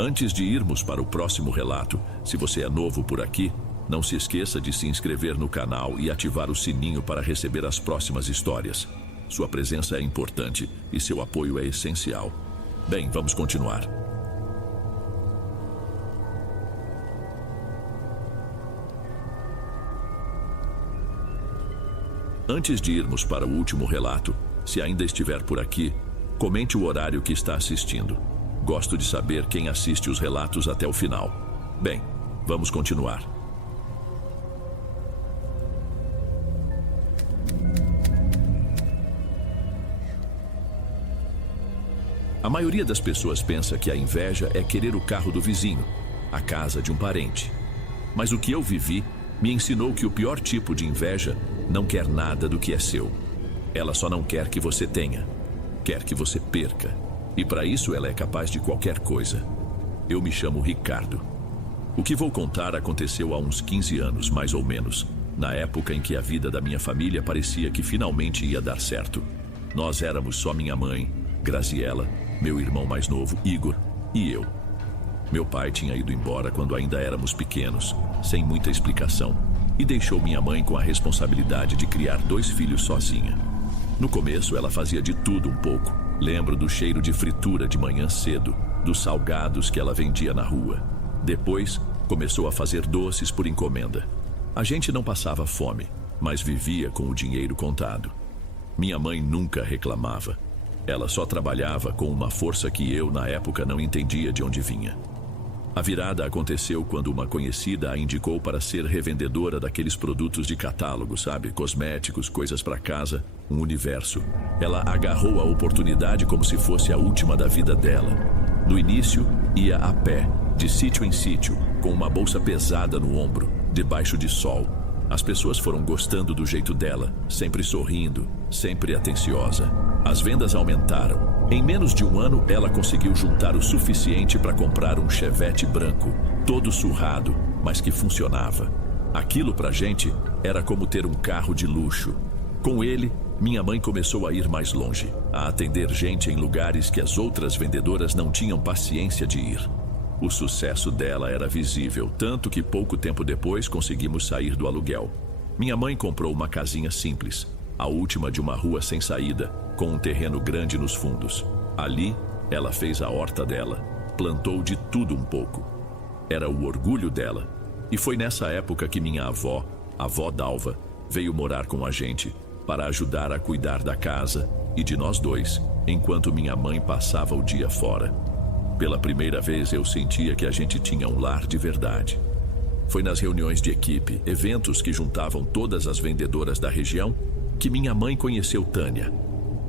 Antes de irmos para o próximo relato, se você é novo por aqui, não se esqueça de se inscrever no canal e ativar o sininho para receber as próximas histórias. Sua presença é importante e seu apoio é essencial. Bem, vamos continuar. Antes de irmos para o último relato, se ainda estiver por aqui, comente o horário que está assistindo. Gosto de saber quem assiste os relatos até o final. Bem, vamos continuar. A maioria das pessoas pensa que a inveja é querer o carro do vizinho, a casa de um parente. Mas o que eu vivi me ensinou que o pior tipo de inveja não quer nada do que é seu. Ela só não quer que você tenha, quer que você perca. E para isso ela é capaz de qualquer coisa. Eu me chamo Ricardo. O que vou contar aconteceu há uns 15 anos, mais ou menos, na época em que a vida da minha família parecia que finalmente ia dar certo. Nós éramos só minha mãe, Graziela, meu irmão mais novo, Igor, e eu. Meu pai tinha ido embora quando ainda éramos pequenos, sem muita explicação, e deixou minha mãe com a responsabilidade de criar 2 filhos sozinha. No começo, ela fazia de tudo um pouco. Lembro do cheiro de fritura de manhã cedo, dos salgados que ela vendia na rua. Depois, começou a fazer doces por encomenda. A gente não passava fome, mas vivia com o dinheiro contado. Minha mãe nunca reclamava. Ela só trabalhava com uma força que eu, na época, não entendia de onde vinha. A virada aconteceu quando uma conhecida a indicou para ser revendedora daqueles produtos de catálogo, sabe? Cosméticos, coisas para casa, um universo. Ela agarrou a oportunidade como se fosse a última da vida dela. No início, ia a pé, de sítio em sítio, com uma bolsa pesada no ombro, debaixo de sol. As pessoas foram gostando do jeito dela, sempre sorrindo, sempre atenciosa. As vendas aumentaram. Em menos de um ano, ela conseguiu juntar o suficiente para comprar um Chevette branco, todo surrado, mas que funcionava. Aquilo pra gente era como ter um carro de luxo. Com ele, minha mãe começou a ir mais longe, a atender gente em lugares que as outras vendedoras não tinham paciência de ir. O sucesso dela era visível, tanto que pouco tempo depois conseguimos sair do aluguel. Minha mãe comprou uma casinha simples, a última de uma rua sem saída, com um terreno grande nos fundos. Ali, ela fez a horta dela, plantou de tudo um pouco. Era o orgulho dela. E foi nessa época que minha avó, a avó Dalva, veio morar com a gente para ajudar a cuidar da casa e de nós dois, enquanto minha mãe passava o dia fora. Pela primeira vez eu sentia que a gente tinha um lar de verdade. Foi nas reuniões de equipe, eventos que juntavam todas as vendedoras da região, que minha mãe conheceu Tânia.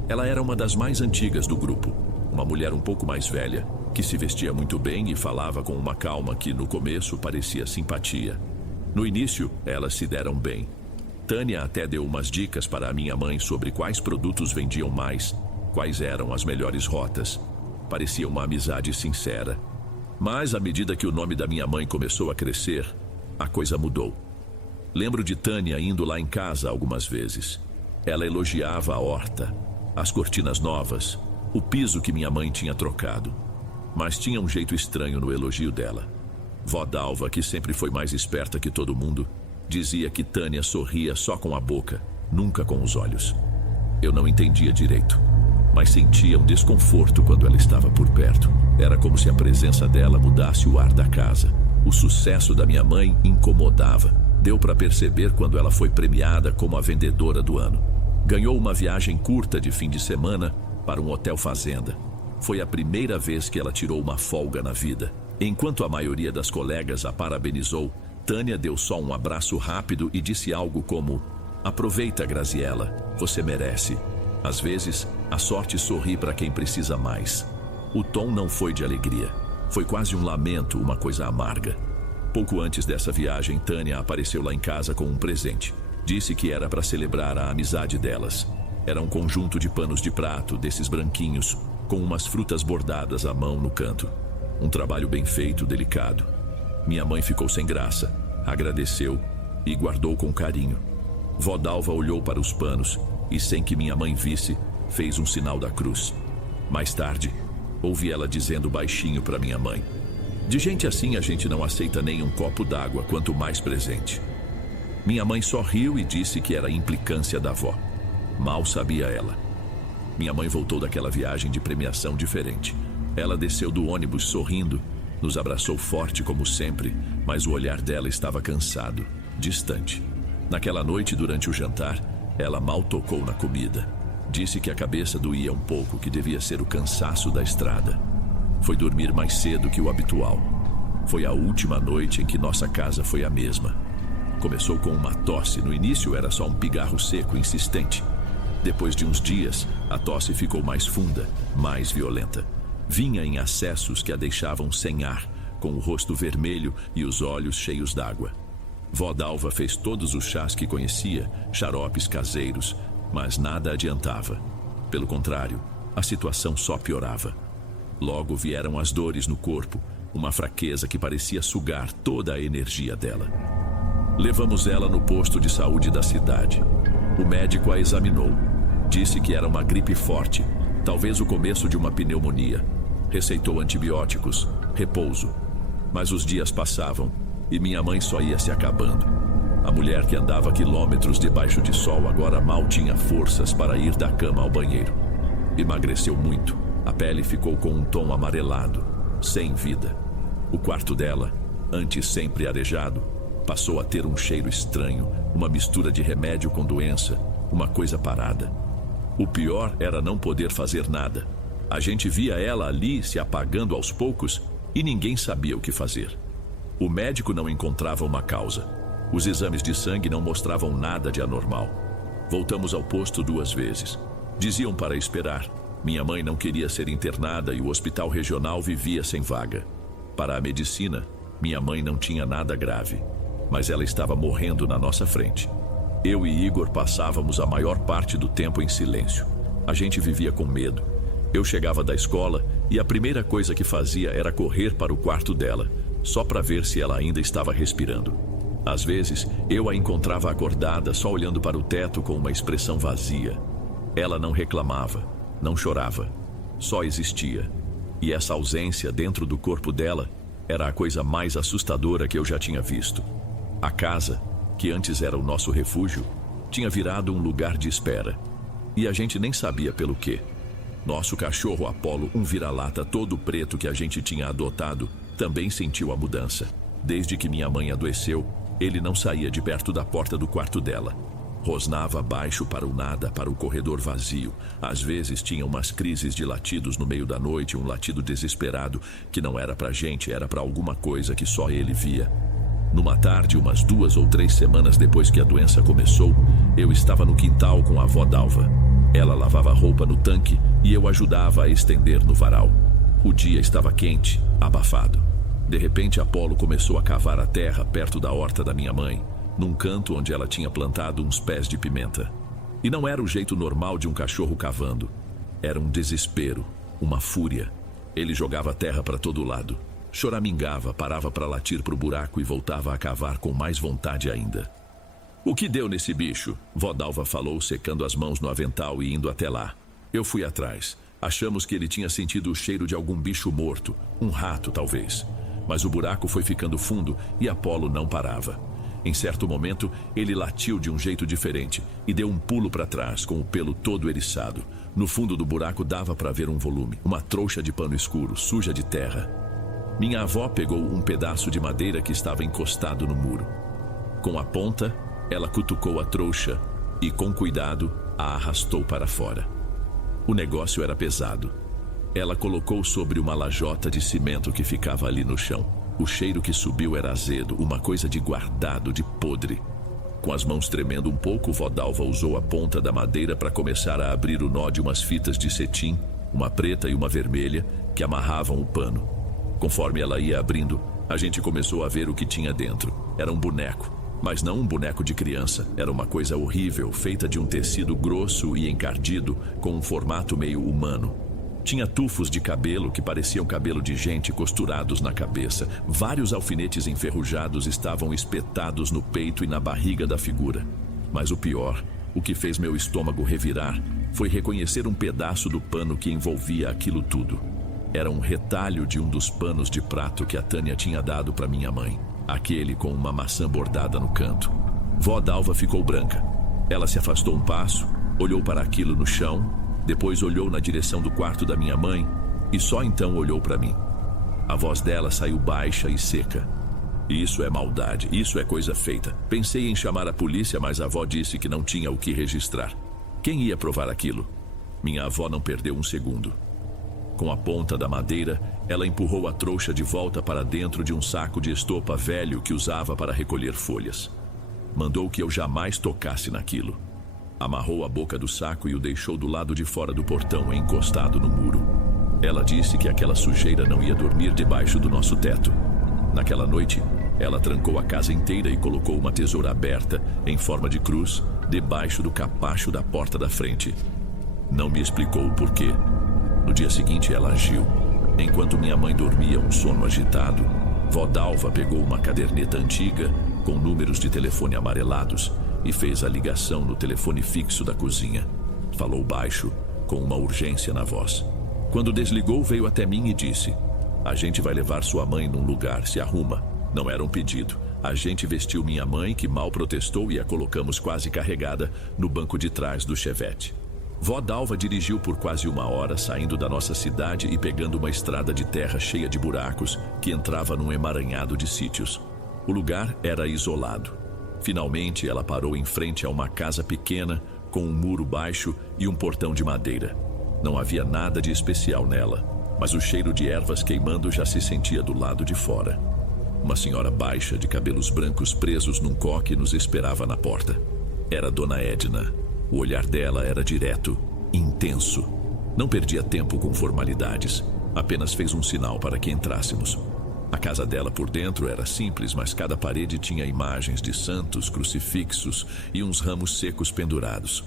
Ela era uma das mais antigas do grupo, uma mulher um pouco mais velha, que se vestia muito bem e falava com uma calma que no começo parecia simpatia. No início, elas se deram bem. Tânia até deu umas dicas para a minha mãe sobre quais produtos vendiam mais, quais eram as melhores rotas. Parecia uma amizade sincera. Mas à medida que o nome da minha mãe começou a crescer, a coisa mudou. Lembro de Tânia indo lá em casa algumas vezes. Ela elogiava a horta, as cortinas novas, o piso que minha mãe tinha trocado. Mas tinha um jeito estranho no elogio dela. Vó Dalva, que sempre foi mais esperta que todo mundo, dizia que Tânia sorria só com a boca, nunca com os olhos. Eu não entendia direito, mas sentia um desconforto quando ela estava por perto. Era como se a presença dela mudasse o ar da casa. O sucesso da minha mãe incomodava. Deu para perceber quando ela foi premiada como a vendedora do ano. Ganhou uma viagem curta de fim de semana para um hotel fazenda. Foi a primeira vez que ela tirou uma folga na vida. Enquanto a maioria das colegas a parabenizou, Tânia deu só um abraço rápido e disse algo como: "Aproveita, Graziela, você merece." Às vezes, a sorte sorri para quem precisa mais. O tom não foi de alegria. Foi quase um lamento, uma coisa amarga. Pouco antes dessa viagem, Tânia apareceu lá em casa com um presente. Disse que era para celebrar a amizade delas. Era um conjunto de panos de prato, desses branquinhos, com umas frutas bordadas à mão no canto. Um trabalho bem feito, delicado. Minha mãe ficou sem graça, agradeceu e guardou com carinho. Vó Dalva olhou para os panos e, sem que minha mãe visse, fez um sinal da cruz. Mais tarde, ouvi ela dizendo baixinho para minha mãe: De gente assim a gente não aceita nem um copo d'água, quanto mais presente. Minha mãe só riu e disse que era implicância da avó. Mal sabia ela. Minha mãe voltou daquela viagem de premiação diferente. Ela desceu do ônibus sorrindo, nos abraçou forte como sempre, mas o olhar dela estava cansado, distante. Naquela noite, durante o jantar, ela mal tocou na comida. Disse que a cabeça doía um pouco, que devia ser o cansaço da estrada. Foi dormir mais cedo que o habitual. Foi a última noite em que nossa casa foi a mesma. Começou com uma tosse. No início era só um pigarro seco insistente. Depois de uns dias, a tosse ficou mais funda, mais violenta. Vinha em acessos que a deixavam sem ar, com o rosto vermelho e os olhos cheios d'água. Vó Dalva fez todos os chás que conhecia, xaropes caseiros, mas nada adiantava. Pelo contrário, a situação só piorava. Logo vieram as dores no corpo, uma fraqueza que parecia sugar toda a energia dela. Levamos ela no posto de saúde da cidade. O médico a examinou. Disse que era uma gripe forte, talvez o começo de uma pneumonia. Receitou antibióticos, repouso. Mas os dias passavam e minha mãe só ia se acabando. A mulher que andava quilômetros debaixo de sol agora mal tinha forças para ir da cama ao banheiro. Emagreceu muito. A pele ficou com um tom amarelado, sem vida. O quarto dela, antes sempre arejado, passou a ter um cheiro estranho, uma mistura de remédio com doença, uma coisa parada. O pior era não poder fazer nada. A gente via ela ali se apagando aos poucos e ninguém sabia o que fazer. O médico não encontrava uma causa. Os exames de sangue não mostravam nada de anormal. Voltamos ao posto 2 vezes. Diziam para esperar. Minha mãe não queria ser internada e o hospital regional vivia sem vaga. Para a medicina, minha mãe não tinha nada grave, mas ela estava morrendo na nossa frente. Eu e Igor passávamos a maior parte do tempo em silêncio. A gente vivia com medo. Eu chegava da escola e a primeira coisa que fazia era correr para o quarto dela, só para ver se ela ainda estava respirando. Às vezes, eu a encontrava acordada, só olhando para o teto com uma expressão vazia. Ela não reclamava, não chorava, só existia. E essa ausência dentro do corpo dela era a coisa mais assustadora que eu já tinha visto. A casa, que antes era o nosso refúgio, tinha virado um lugar de espera. E a gente nem sabia pelo quê. Nosso cachorro Apolo, um vira-lata todo preto que a gente tinha adotado, também sentiu a mudança. Desde que minha mãe adoeceu, ele não saía de perto da porta do quarto dela. Rosnava baixo para o nada, para o corredor vazio. Às vezes tinha umas crises de latidos no meio da noite, um latido desesperado, que não era pra gente, era pra alguma coisa que só ele via. Numa tarde, umas 2 ou 3 semanas depois que a doença começou, eu estava no quintal com a avó Dalva. Ela lavava roupa no tanque e eu ajudava a estender no varal. O dia estava quente, abafado. De repente, Apolo começou a cavar a terra perto da horta da minha mãe, num canto onde ela tinha plantado uns pés de pimenta. E não era o jeito normal de um cachorro cavando. Era um desespero, uma fúria. Ele jogava terra para todo lado. Choramingava, parava para latir pro buraco e voltava a cavar com mais vontade ainda. "O que deu nesse bicho?" Vó Dalva falou, secando as mãos no avental e indo até lá. Eu fui atrás. Achamos que ele tinha sentido o cheiro de algum bicho morto, um rato talvez. Mas o buraco foi ficando fundo e Apolo não parava. Em certo momento, ele latiu de um jeito diferente e deu um pulo para trás, com o pelo todo eriçado. No fundo do buraco dava para ver um volume, uma trouxa de pano escuro, suja de terra. Minha avó pegou um pedaço de madeira que estava encostado no muro. Com a ponta, ela cutucou a trouxa e, com cuidado, a arrastou para fora. O negócio era pesado. Ela colocou sobre uma lajota de cimento que ficava ali no chão. O cheiro que subiu era azedo, uma coisa de guardado, de podre. Com as mãos tremendo um pouco, vó Dalva usou a ponta da madeira para começar a abrir o nó de umas fitas de cetim, uma preta e uma vermelha, que amarravam o pano. Conforme ela ia abrindo, a gente começou a ver o que tinha dentro. Era um boneco, mas não um boneco de criança. Era uma coisa horrível, feita de um tecido grosso e encardido, com um formato meio humano. Tinha tufos de cabelo que pareciam cabelo de gente costurados na cabeça. Vários alfinetes enferrujados estavam espetados no peito e na barriga da figura. Mas o pior, o que fez meu estômago revirar, foi reconhecer um pedaço do pano que envolvia aquilo tudo. Era um retalho de um dos panos de prato que a Tânia tinha dado para minha mãe. Aquele com uma maçã bordada no canto. Vó Dalva ficou branca. Ela se afastou um passo, olhou para aquilo no chão, depois olhou na direção do quarto da minha mãe e só então olhou para mim. A voz dela saiu baixa e seca. Isso é maldade, isso é coisa feita. Pensei em chamar a polícia, mas a avó disse que não tinha o que registrar. Quem ia provar aquilo? Minha avó não perdeu um segundo. Com a ponta da madeira, ela empurrou a trouxa de volta para dentro de um saco de estopa velho que usava para recolher folhas. Mandou que eu jamais tocasse naquilo. Amarrou a boca do saco e o deixou do lado de fora do portão, encostado no muro. Ela disse que aquela sujeira não ia dormir debaixo do nosso teto. Naquela noite, ela trancou a casa inteira e colocou uma tesoura aberta, em forma de cruz, debaixo do capacho da porta da frente. Não me explicou o porquê. No dia seguinte ela agiu. Enquanto minha mãe dormia um sono agitado, vó Dalva pegou uma caderneta antiga com números de telefone amarelados e fez a ligação no telefone fixo da cozinha. Falou baixo, com uma urgência na voz. Quando desligou, veio até mim e disse: "A gente vai levar sua mãe num lugar, se arruma." Não era um pedido. A gente vestiu minha mãe, que mal protestou, e a colocamos quase carregada no banco de trás do Chevette. Vó Dalva dirigiu por quase 1 hora, saindo da nossa cidade e pegando uma estrada de terra cheia de buracos que entrava num emaranhado de sítios. O lugar era isolado. Finalmente, ela parou em frente a uma casa pequena, com um muro baixo e um portão de madeira. Não havia nada de especial nela, mas o cheiro de ervas queimando já se sentia do lado de fora. Uma senhora baixa, de cabelos brancos presos num coque, nos esperava na porta. Era Dona Edna. O olhar dela era direto, intenso. Não perdia tempo com formalidades. Apenas fez um sinal para que entrássemos. A casa dela por dentro era simples, mas cada parede tinha imagens de santos, crucifixos e uns ramos secos pendurados.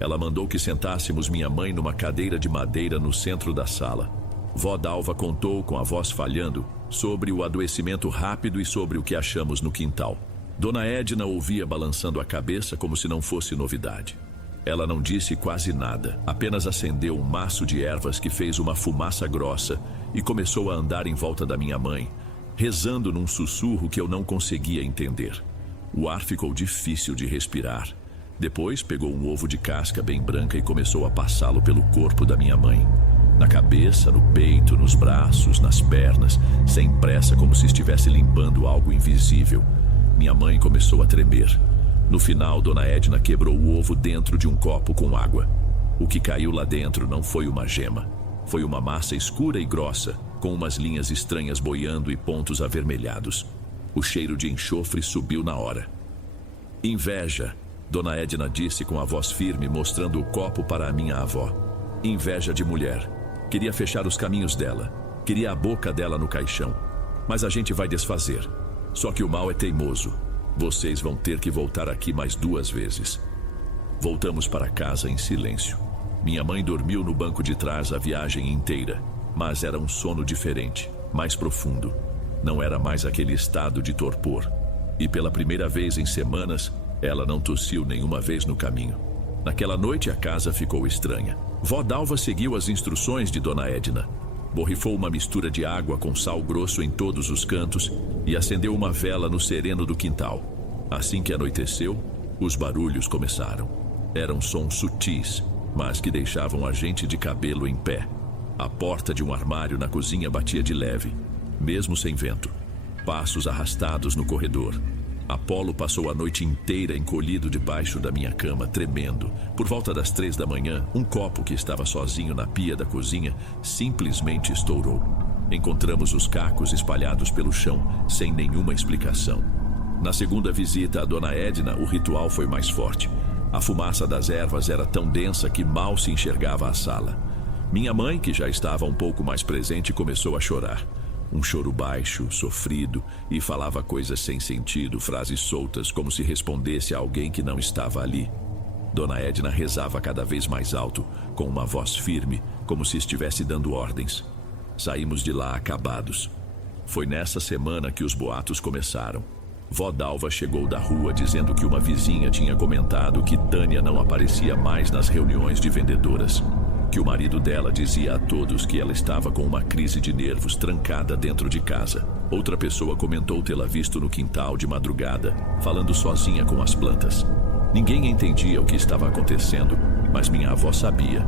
Ela mandou que sentássemos minha mãe numa cadeira de madeira no centro da sala. Vó Dalva contou, com a voz falhando, sobre o adoecimento rápido e sobre o que achamos no quintal. Dona Edna ouvia balançando a cabeça como se não fosse novidade. Ela não disse quase nada, apenas acendeu um maço de ervas que fez uma fumaça grossa e começou a andar em volta da minha mãe, rezando num sussurro que eu não conseguia entender. O ar ficou difícil de respirar. Depois pegou um ovo de casca bem branca e começou a passá-lo pelo corpo da minha mãe. Na cabeça, no peito, nos braços, nas pernas, sem pressa, como se estivesse limpando algo invisível. Minha mãe começou a tremer. No final, Dona Edna quebrou o ovo dentro de um copo com água. O que caiu lá dentro não foi uma gema. Foi uma massa escura e grossa, com umas linhas estranhas boiando e pontos avermelhados. O cheiro de enxofre subiu na hora. "Inveja", Dona Edna disse com a voz firme, mostrando o copo para a minha avó. "Inveja de mulher. Queria fechar os caminhos dela. Queria a boca dela no caixão. Mas a gente vai desfazer. Só que o mal é teimoso. Vocês vão ter que voltar aqui mais 2 vezes." Voltamos para casa em silêncio. Minha mãe dormiu no banco de trás a viagem inteira, mas era um sono diferente, mais profundo. Não era mais aquele estado de torpor. E pela primeira vez em semanas, ela não tossiu nenhuma vez no caminho. Naquela noite a casa ficou estranha. Vó Dalva seguiu as instruções de Dona Edna. Borrifou uma mistura de água com sal grosso em todos os cantos e acendeu uma vela no sereno do quintal. Assim que anoiteceu, os barulhos começaram. Eram sons sutis, mas que deixavam a gente de cabelo em pé. A porta de um armário na cozinha batia de leve, mesmo sem vento. Passos arrastados no corredor. Apolo passou a noite inteira encolhido debaixo da minha cama, tremendo. Por volta das 3 da manhã, um copo que estava sozinho na pia da cozinha simplesmente estourou. Encontramos os cacos espalhados pelo chão, sem nenhuma explicação. Na segunda visita a Dona Edna, o ritual foi mais forte. A fumaça das ervas era tão densa que mal se enxergava a sala. Minha mãe, que já estava um pouco mais presente, começou a chorar. Um choro baixo, sofrido, e falava coisas sem sentido, frases soltas, como se respondesse a alguém que não estava ali. Dona Edna rezava cada vez mais alto, com uma voz firme, como se estivesse dando ordens. Saímos de lá acabados. Foi nessa semana que os boatos começaram. Vó Dalva chegou da rua dizendo que uma vizinha tinha comentado que Tânia não aparecia mais nas reuniões de vendedoras, que o marido dela dizia a todos que ela estava com uma crise de nervos trancada dentro de casa. Outra pessoa comentou tê-la visto no quintal de madrugada, falando sozinha com as plantas. Ninguém entendia o que estava acontecendo, mas minha avó sabia.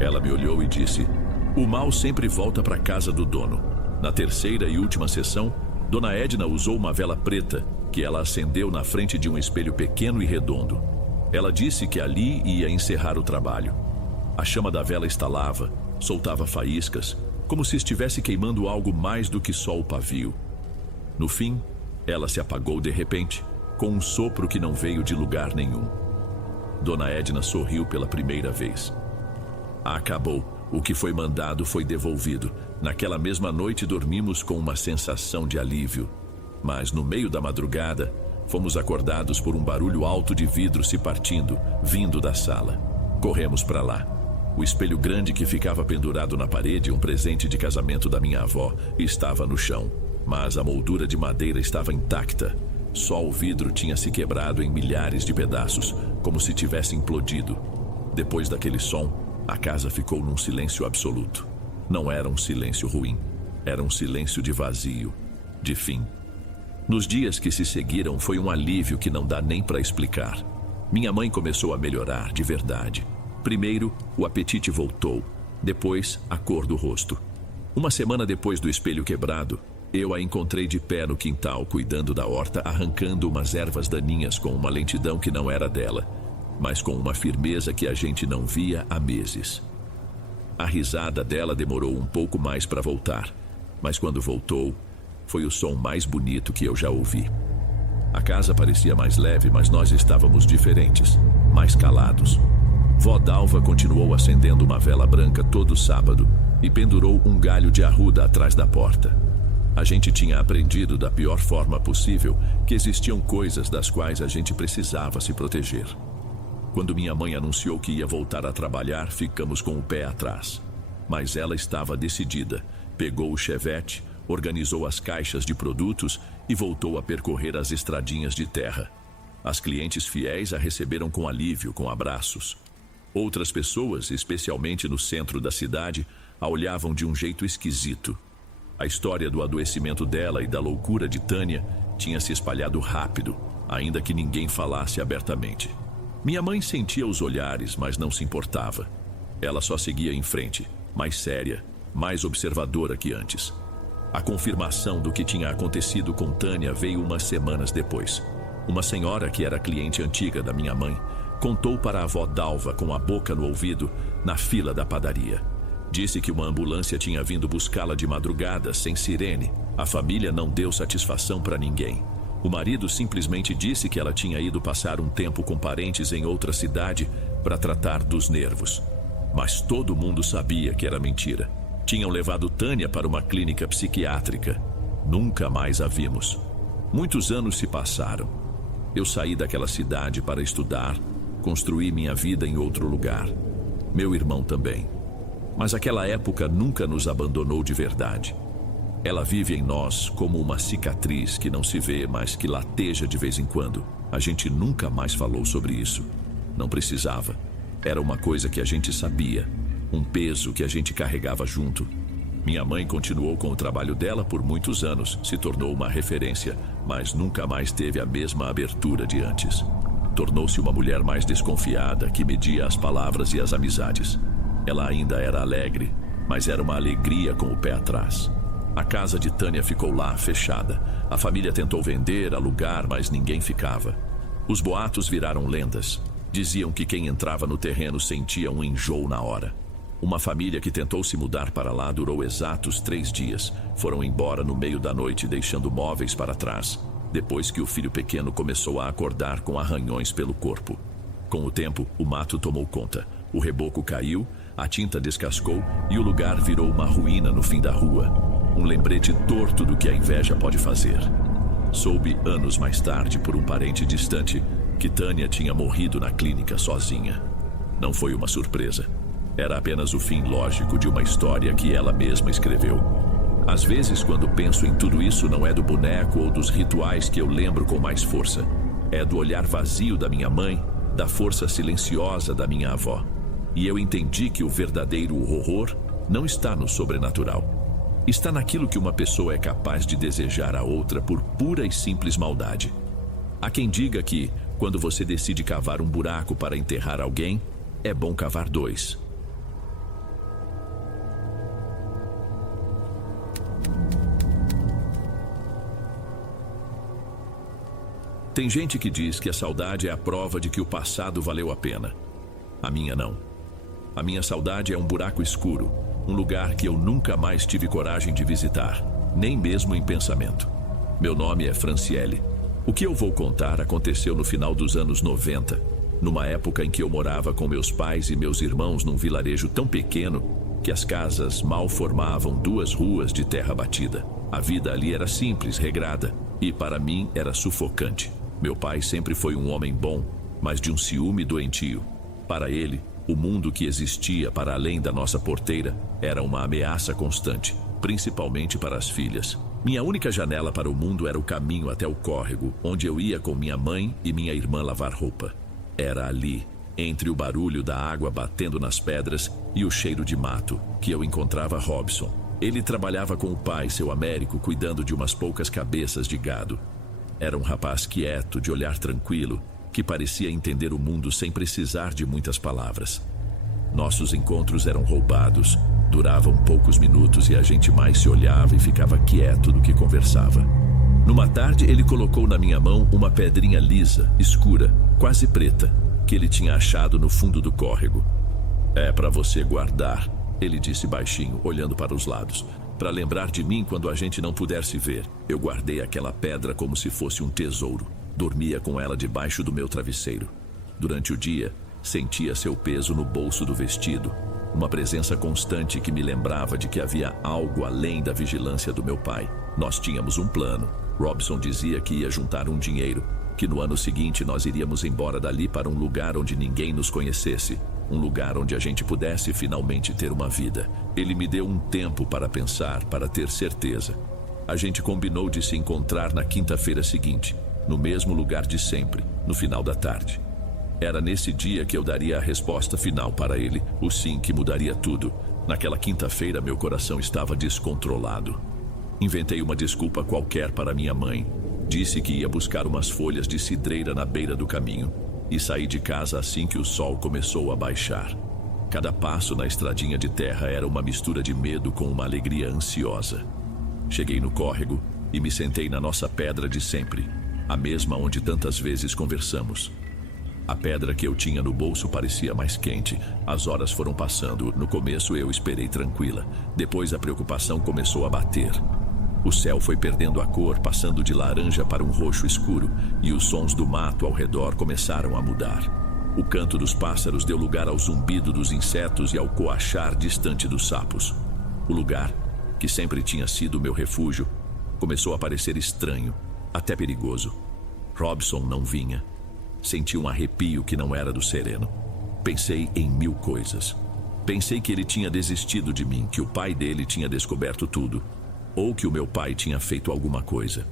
Ela me olhou e disse: "O mal sempre volta para a casa do dono." Na terceira e última sessão, Dona Edna usou uma vela preta que ela acendeu na frente de um espelho pequeno e redondo. Ela disse que ali ia encerrar o trabalho. A chama da vela estalava, soltava faíscas, como se estivesse queimando algo mais do que só o pavio. No fim, ela se apagou de repente, com um sopro que não veio de lugar nenhum. Dona Edna sorriu pela primeira vez. Acabou. O que foi mandado foi devolvido. Naquela mesma noite dormimos com uma sensação de alívio. Mas no meio da madrugada, fomos acordados por um barulho alto de vidro se partindo, vindo da sala. Corremos para lá. O espelho grande que ficava pendurado na parede, um presente de casamento da minha avó, estava no chão. Mas a moldura de madeira estava intacta. Só o vidro tinha se quebrado em milhares de pedaços, como se tivesse implodido. Depois daquele som, a casa ficou num silêncio absoluto. Não era um silêncio ruim. Era um silêncio de vazio, de fim. Nos dias que se seguiram foi um alívio que não dá nem para explicar. Minha mãe começou a melhorar de verdade. Primeiro, o apetite voltou. Depois, a cor do rosto. Uma semana depois do espelho quebrado, eu a encontrei de pé no quintal, cuidando da horta, arrancando umas ervas daninhas com uma lentidão que não era dela, mas com uma firmeza que a gente não via há meses. A risada dela demorou um pouco mais para voltar, mas quando voltou, foi o som mais bonito que eu já ouvi. A casa parecia mais leve, mas nós estávamos diferentes, mais calados. Vó Dalva continuou acendendo uma vela branca todo sábado e pendurou um galho de arruda atrás da porta. A gente tinha aprendido da pior forma possível que existiam coisas das quais a gente precisava se proteger. Quando minha mãe anunciou que ia voltar a trabalhar, ficamos com o pé atrás. Mas ela estava decidida. Pegou o chevette, organizou as caixas de produtos e voltou a percorrer as estradinhas de terra. As clientes fiéis a receberam com alívio, com abraços. Outras pessoas, especialmente no centro da cidade, a olhavam de um jeito esquisito. A história do adoecimento dela e da loucura de Tânia tinha se espalhado rápido, ainda que ninguém falasse abertamente. Minha mãe sentia os olhares, mas não se importava. Ela só seguia em frente, mais séria, mais observadora que antes. A confirmação do que tinha acontecido com Tânia veio umas semanas depois. Uma senhora que era cliente antiga da minha mãe contou para a avó Dalva, com a boca no ouvido, na fila da padaria. Disse que uma ambulância tinha vindo buscá-la de madrugada, sem sirene. A família não deu satisfação para ninguém. O marido simplesmente disse que ela tinha ido passar um tempo com parentes em outra cidade para tratar dos nervos. Mas todo mundo sabia que era mentira. Tinham levado Tânia para uma clínica psiquiátrica. Nunca mais a vimos. Muitos anos se passaram. Eu saí daquela cidade para estudar, construí minha vida em outro lugar. Meu irmão também. Mas aquela época nunca nos abandonou de verdade. Ela vive em nós como uma cicatriz que não se vê, mas que lateja de vez em quando. A gente nunca mais falou sobre isso. Não precisava. Era uma coisa que a gente sabia. Um peso que a gente carregava junto. Minha mãe continuou com o trabalho dela por muitos anos, se tornou uma referência, mas nunca mais teve a mesma abertura de antes. Tornou-se uma mulher mais desconfiada, que media as palavras e as amizades. Ela ainda era alegre, mas era uma alegria com o pé atrás. A casa de Tânia ficou lá, fechada. A família tentou vender, alugar, mas ninguém ficava. Os boatos viraram lendas. Diziam que quem entrava no terreno sentia um enjoo na hora. Uma família que tentou se mudar para lá durou exatos 3 dias. Foram embora no meio da noite, deixando móveis para trás, depois que o filho pequeno começou a acordar com arranhões pelo corpo. Com o tempo, o mato tomou conta. O reboco caiu, a tinta descascou e o lugar virou uma ruína no fim da rua. Um lembrete torto do que a inveja pode fazer. Soube anos mais tarde, por um parente distante, que Tânia tinha morrido na clínica sozinha. Não foi uma surpresa. Era apenas o fim lógico de uma história que ela mesma escreveu. Às vezes, quando penso em tudo isso, não é do boneco ou dos rituais que eu lembro com mais força. É do olhar vazio da minha mãe, da força silenciosa da minha avó. E eu entendi que o verdadeiro horror não está no sobrenatural. Está naquilo que uma pessoa é capaz de desejar a outra por pura e simples maldade. Há quem diga que, quando você decide cavar um buraco para enterrar alguém, é bom cavar dois. Tem gente que diz que a saudade é a prova de que o passado valeu a pena. A minha não. A minha saudade é um buraco escuro, um lugar que eu nunca mais tive coragem de visitar, nem mesmo em pensamento. Meu nome é Franciele. O que eu vou contar aconteceu no final dos anos 90, numa época em que eu morava com meus pais e meus irmãos num vilarejo tão pequeno que as casas mal formavam 2 ruas de terra batida. A vida ali era simples, regrada, e para mim era sufocante. Meu pai sempre foi um homem bom, mas de um ciúme doentio. Para ele, o mundo que existia para além da nossa porteira era uma ameaça constante, principalmente para as filhas. Minha única janela para o mundo era o caminho até o córrego, onde eu ia com minha mãe e minha irmã lavar roupa. Era ali, entre o barulho da água batendo nas pedras e o cheiro de mato, que eu encontrava Robson. Ele trabalhava com o pai, seu Américo, cuidando de umas poucas cabeças de gado. Era um rapaz quieto, de olhar tranquilo, que parecia entender o mundo sem precisar de muitas palavras. Nossos encontros eram roubados, duravam poucos minutos e a gente mais se olhava e ficava quieto do que conversava. Numa tarde, ele colocou na minha mão uma pedrinha lisa, escura, quase preta, que ele tinha achado no fundo do córrego. "É para você guardar", ele disse baixinho, olhando para os lados, "para lembrar de mim quando a gente não puder se ver." Eu guardei aquela pedra como se fosse um tesouro. Dormia com ela debaixo do meu travesseiro. Durante o dia, sentia seu peso no bolso do vestido, uma presença constante que me lembrava de que havia algo além da vigilância do meu pai. Nós tínhamos um plano. Robson dizia que ia juntar um dinheiro, que no ano seguinte nós iríamos embora dali para um lugar onde ninguém nos conhecesse, um lugar onde a gente pudesse finalmente ter uma vida. Ele me deu um tempo para pensar, para ter certeza. A gente combinou de se encontrar na quinta-feira seguinte, no mesmo lugar de sempre, no final da tarde. Era nesse dia que eu daria a resposta final para ele, o sim que mudaria tudo. Naquela quinta-feira, meu coração estava descontrolado. Inventei uma desculpa qualquer para minha mãe. Disse que ia buscar umas folhas de cidreira na beira do caminho e saí de casa assim que o sol começou a baixar. Cada passo na estradinha de terra era uma mistura de medo com uma alegria ansiosa. Cheguei no córrego e me sentei na nossa pedra de sempre, a mesma onde tantas vezes conversamos. A pedra que eu tinha no bolso parecia mais quente. As horas foram passando. No começo eu esperei tranquila. Depois a preocupação começou a bater. O céu foi perdendo a cor, passando de laranja para um roxo escuro, e os sons do mato ao redor começaram a mudar. O canto dos pássaros deu lugar ao zumbido dos insetos e ao coachar distante dos sapos. O lugar, que sempre tinha sido meu refúgio, começou a parecer estranho, até perigoso. Robson não vinha. Senti um arrepio que não era do sereno. Pensei em 1000 coisas. Pensei que ele tinha desistido de mim, que o pai dele tinha descoberto tudo, ou que o meu pai tinha feito alguma coisa.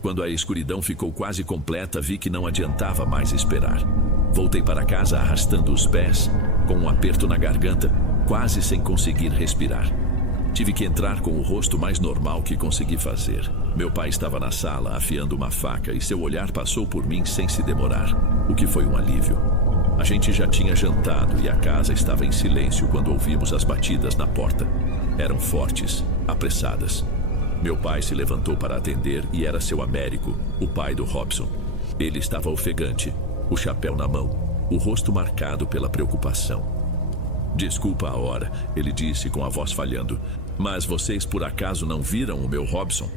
Quando a escuridão ficou quase completa, vi que não adiantava mais esperar. Voltei para casa arrastando os pés, com um aperto na garganta, quase sem conseguir respirar. Tive que entrar com o rosto mais normal que consegui fazer. Meu pai estava na sala, afiando uma faca, e seu olhar passou por mim sem se demorar, o que foi um alívio. A gente já tinha jantado e a casa estava em silêncio quando ouvimos as batidas na porta. Eram fortes, apressadas. Meu pai se levantou para atender e era seu Américo, o pai do Robson. Ele estava ofegante, o chapéu na mão, o rosto marcado pela preocupação. "Desculpa a hora", ele disse com a voz falhando, "mas vocês por acaso não viram o meu Robson?"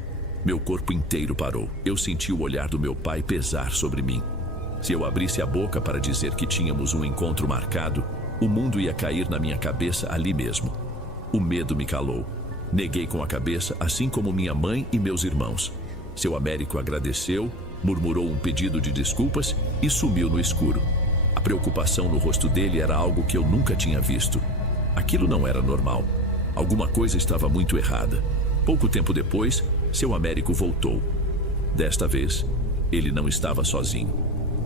Meu corpo inteiro parou. Eu senti o olhar do meu pai pesar sobre mim. Se eu abrisse a boca para dizer que tínhamos um encontro marcado, o mundo ia cair na minha cabeça ali mesmo. O medo me calou. Neguei com a cabeça, assim como minha mãe e meus irmãos. Seu Américo agradeceu, murmurou um pedido de desculpas e sumiu no escuro. A preocupação no rosto dele era algo que eu nunca tinha visto. Aquilo não era normal. Alguma coisa estava muito errada. Pouco tempo depois, seu Américo voltou. Desta vez, ele não estava sozinho.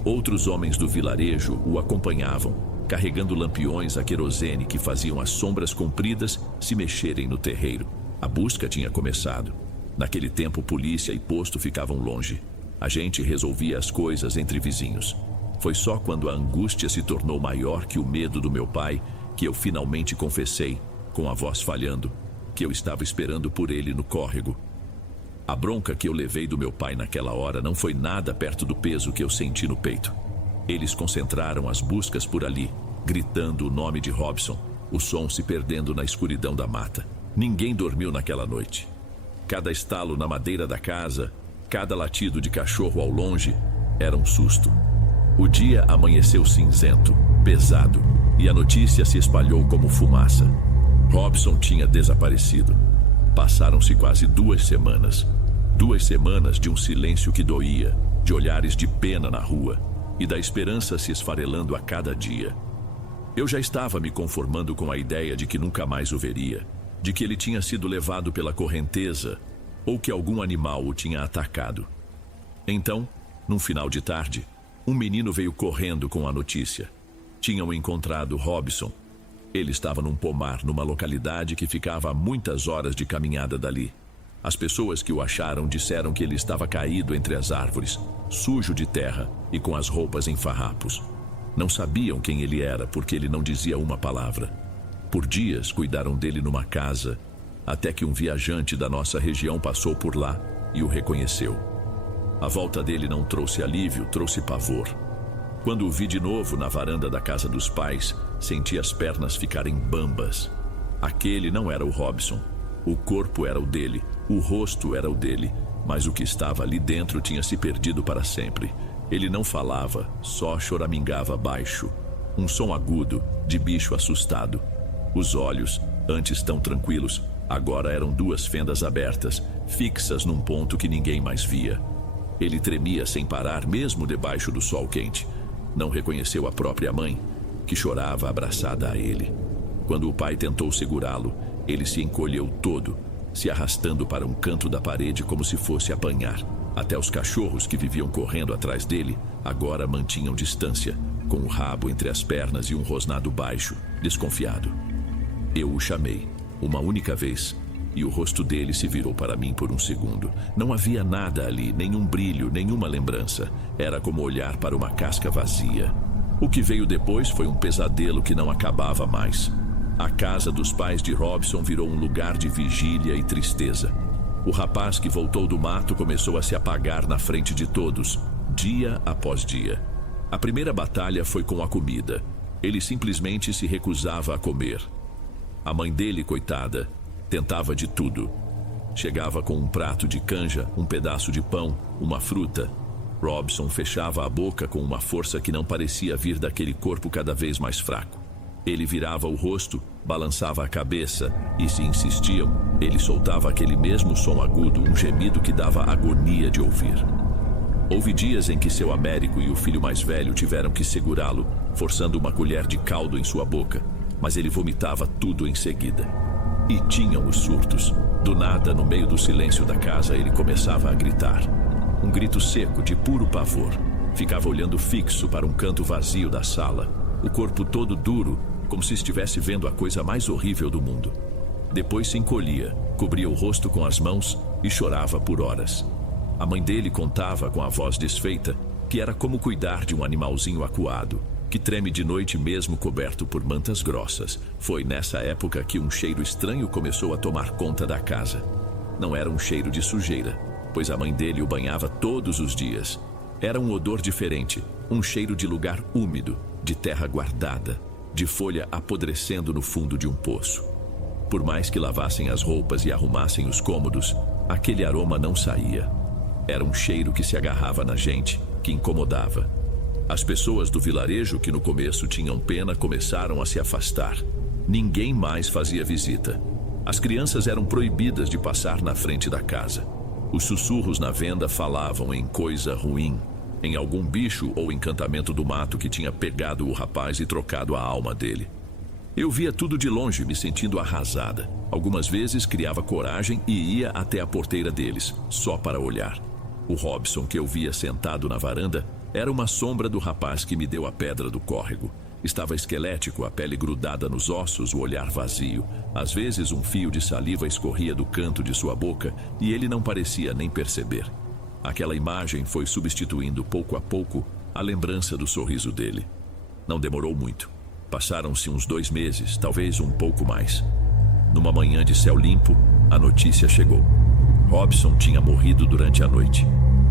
Outros homens do vilarejo o acompanhavam. carregando lampiões a querosene que faziam as sombras compridas se mexerem no terreiro. A busca tinha começado. Naquele tempo, polícia e posto ficavam longe. A gente resolvia as coisas entre vizinhos. Foi só quando a angústia se tornou maior que o medo do meu pai que eu finalmente confessei, com a voz falhando, que eu estava esperando por ele no córrego. A bronca que eu levei do meu pai naquela hora não foi nada perto do peso que eu senti no peito. Eles concentraram as buscas por ali, gritando o nome de Robson, o som se perdendo na escuridão da mata. Ninguém dormiu naquela noite. Cada estalo na madeira da casa, cada latido de cachorro ao longe, era um susto. O dia amanheceu cinzento, pesado, e a notícia se espalhou como fumaça. Robson tinha desaparecido. Passaram-se quase 2 semanas. 2 semanas de um silêncio que doía, de olhares de pena na rua e da esperança se esfarelando a cada dia. Eu já estava me conformando com a ideia de que nunca mais o veria, de que ele tinha sido levado pela correnteza ou que algum animal o tinha atacado. Então, num final de tarde, um menino veio correndo com a notícia. Tinham encontrado Robson. Ele estava num pomar numa localidade que ficava a muitas horas de caminhada dali. As pessoas que o acharam disseram que ele estava caído entre as árvores, sujo de terra e com as roupas em farrapos. Não sabiam quem ele era porque ele não dizia uma palavra. Por dias cuidaram dele numa casa, até que um viajante da nossa região passou por lá e o reconheceu. A volta dele não trouxe alívio, trouxe pavor. Quando o vi de novo na varanda da casa dos pais, senti as pernas ficarem bambas. Aquele não era o Robson. O corpo era o dele, o rosto era o dele, mas o que estava ali dentro tinha se perdido para sempre. Ele não falava, só choramingava baixo. Um som agudo, de bicho assustado. Os olhos, antes tão tranquilos, agora eram 2 fendas abertas, fixas num ponto que ninguém mais via. Ele tremia sem parar, mesmo debaixo do sol quente. Não reconheceu a própria mãe, que chorava abraçada a ele. Quando o pai tentou segurá-lo, ele se encolheu todo, se arrastando para um canto da parede como se fosse apanhar. Até os cachorros que viviam correndo atrás dele agora mantinham distância, com o rabo entre as pernas e um rosnado baixo, desconfiado. Eu o chamei, uma única vez, e o rosto dele se virou para mim por um segundo. Não havia nada ali, nenhum brilho, nenhuma lembrança. Era como olhar para uma casca vazia. O que veio depois foi um pesadelo que não acabava mais. A casa dos pais de Robson virou um lugar de vigília e tristeza. O rapaz que voltou do mato começou a se apagar na frente de todos, dia após dia. A primeira batalha foi com a comida. Ele simplesmente se recusava a comer. A mãe dele, coitada, tentava de tudo. Chegava com um prato de canja, um pedaço de pão, uma fruta. Robson fechava a boca com uma força que não parecia vir daquele corpo cada vez mais fraco. Ele virava o rosto, balançava a cabeça e, se insistiam, ele soltava aquele mesmo som agudo, um gemido que dava agonia de ouvir. Houve dias em que seu Américo e o filho mais velho tiveram que segurá-lo, forçando uma colher de caldo em sua boca, mas ele vomitava tudo em seguida. E tinham os surtos. Do nada, no meio do silêncio da casa, ele começava a gritar. Um grito seco, de puro pavor. Ficava olhando fixo para um canto vazio da sala, o corpo todo duro, como se estivesse vendo a coisa mais horrível do mundo. Depois se encolhia, cobria o rosto com as mãos e chorava por horas. A mãe dele contava com a voz desfeita que era como cuidar de um animalzinho acuado, que treme de noite mesmo coberto por mantas grossas. Foi nessa época que um cheiro estranho começou a tomar conta da casa. Não era um cheiro de sujeira, pois a mãe dele o banhava todos os dias. Era um odor diferente, um cheiro de lugar úmido, de terra guardada, de folha apodrecendo no fundo de um poço. Por mais que lavassem as roupas e arrumassem os cômodos, aquele aroma não saía. Era um cheiro que se agarrava na gente, que incomodava. As pessoas do vilarejo, que no começo tinham pena, começaram a se afastar. Ninguém mais fazia visita. As crianças eram proibidas de passar na frente da casa. Os sussurros na venda falavam em coisa ruim, em algum bicho ou encantamento do mato que tinha pegado o rapaz e trocado a alma dele. Eu via tudo de longe, me sentindo arrasada. Algumas vezes criava coragem e ia até a porteira deles, só para olhar. O Robson, que eu via sentado na varanda, era uma sombra do rapaz que me deu a pedra do córrego. Estava esquelético, a pele grudada nos ossos, o olhar vazio. Às vezes um fio de saliva escorria do canto de sua boca e ele não parecia nem perceber. Aquela imagem foi substituindo pouco a pouco a lembrança do sorriso dele. Não demorou muito. Passaram-se uns 2 meses, talvez um pouco mais. Numa manhã de céu limpo, a notícia chegou. Robson tinha morrido durante a noite.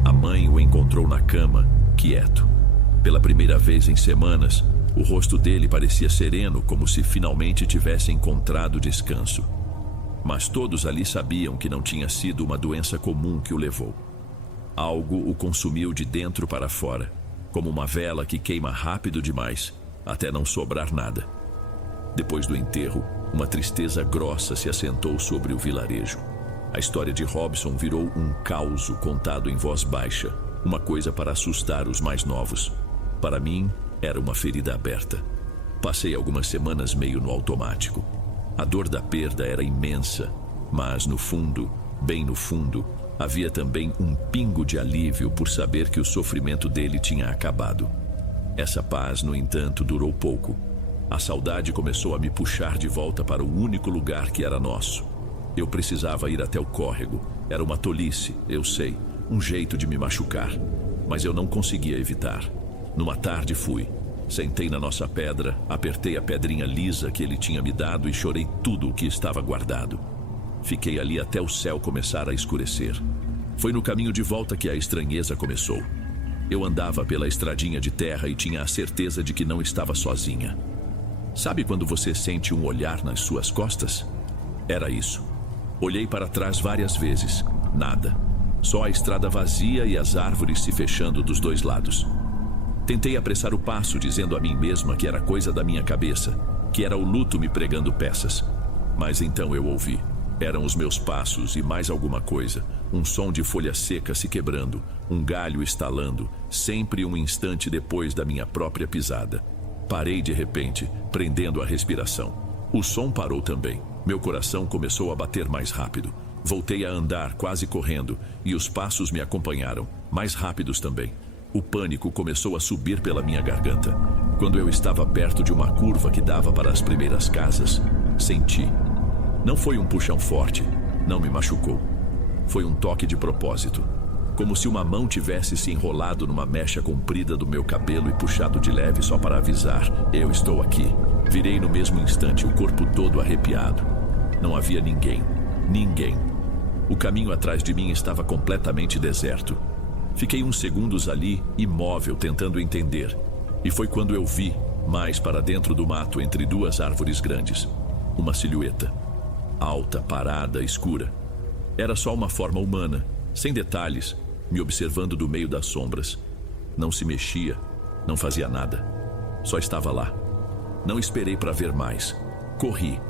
A mãe o encontrou na cama, quieto. Pela primeira vez em semanas, o rosto dele parecia sereno, como se finalmente tivesse encontrado descanso. Mas todos ali sabiam que não tinha sido uma doença comum que o levou. Algo o consumiu de dentro para fora, como uma vela que queima rápido demais, até não sobrar nada. Depois do enterro, uma tristeza grossa se assentou sobre o vilarejo. A história de Robson virou um caos contado em voz baixa, uma coisa para assustar os mais novos. Para mim, era uma ferida aberta. Passei algumas semanas meio no automático. A dor da perda era imensa, mas no fundo, bem no fundo, havia também um pingo de alívio por saber que o sofrimento dele tinha acabado. Essa paz, no entanto, durou pouco. A saudade começou a me puxar de volta para o único lugar que era nosso. Eu precisava ir até o córrego. Era uma tolice, eu sei, um jeito de me machucar, mas eu não conseguia evitar. Numa tarde fui. Sentei na nossa pedra, apertei a pedrinha lisa que ele tinha me dado e chorei tudo o que estava guardado. Fiquei ali até o céu começar a escurecer. Foi no caminho de volta que a estranheza começou. Eu andava pela estradinha de terra e tinha a certeza de que não estava sozinha. Sabe quando você sente um olhar nas suas costas? Era isso. Olhei para trás várias vezes. Nada. Só a estrada vazia e as árvores se fechando dos 2 lados. Tentei apressar o passo, dizendo a mim mesma que era coisa da minha cabeça, que era o luto me pregando peças. Mas então eu ouvi. Eram os meus passos e mais alguma coisa. Um som de folha seca se quebrando, um galho estalando, sempre um instante depois da minha própria pisada. Parei de repente, prendendo a respiração. O som parou também. Meu coração começou a bater mais rápido. Voltei a andar, quase correndo, e os passos me acompanharam, mais rápidos também. O pânico começou a subir pela minha garganta. Quando eu estava perto de uma curva que dava para as primeiras casas, senti. Não foi um puxão forte, não me machucou. Foi um toque de propósito. Como se uma mão tivesse se enrolado numa mecha comprida do meu cabelo e puxado de leve só para avisar: eu estou aqui. Virei no mesmo instante, o corpo todo arrepiado. Não havia ninguém. Ninguém. O caminho atrás de mim estava completamente deserto. Fiquei uns segundos ali, imóvel, tentando entender. E foi quando eu vi, mais para dentro do mato, entre 2 árvores grandes, uma silhueta. Alta, parada, escura. Era só uma forma humana, sem detalhes, me observando do meio das sombras. Não se mexia, não fazia nada. Só estava lá. Não esperei para ver mais. Corri.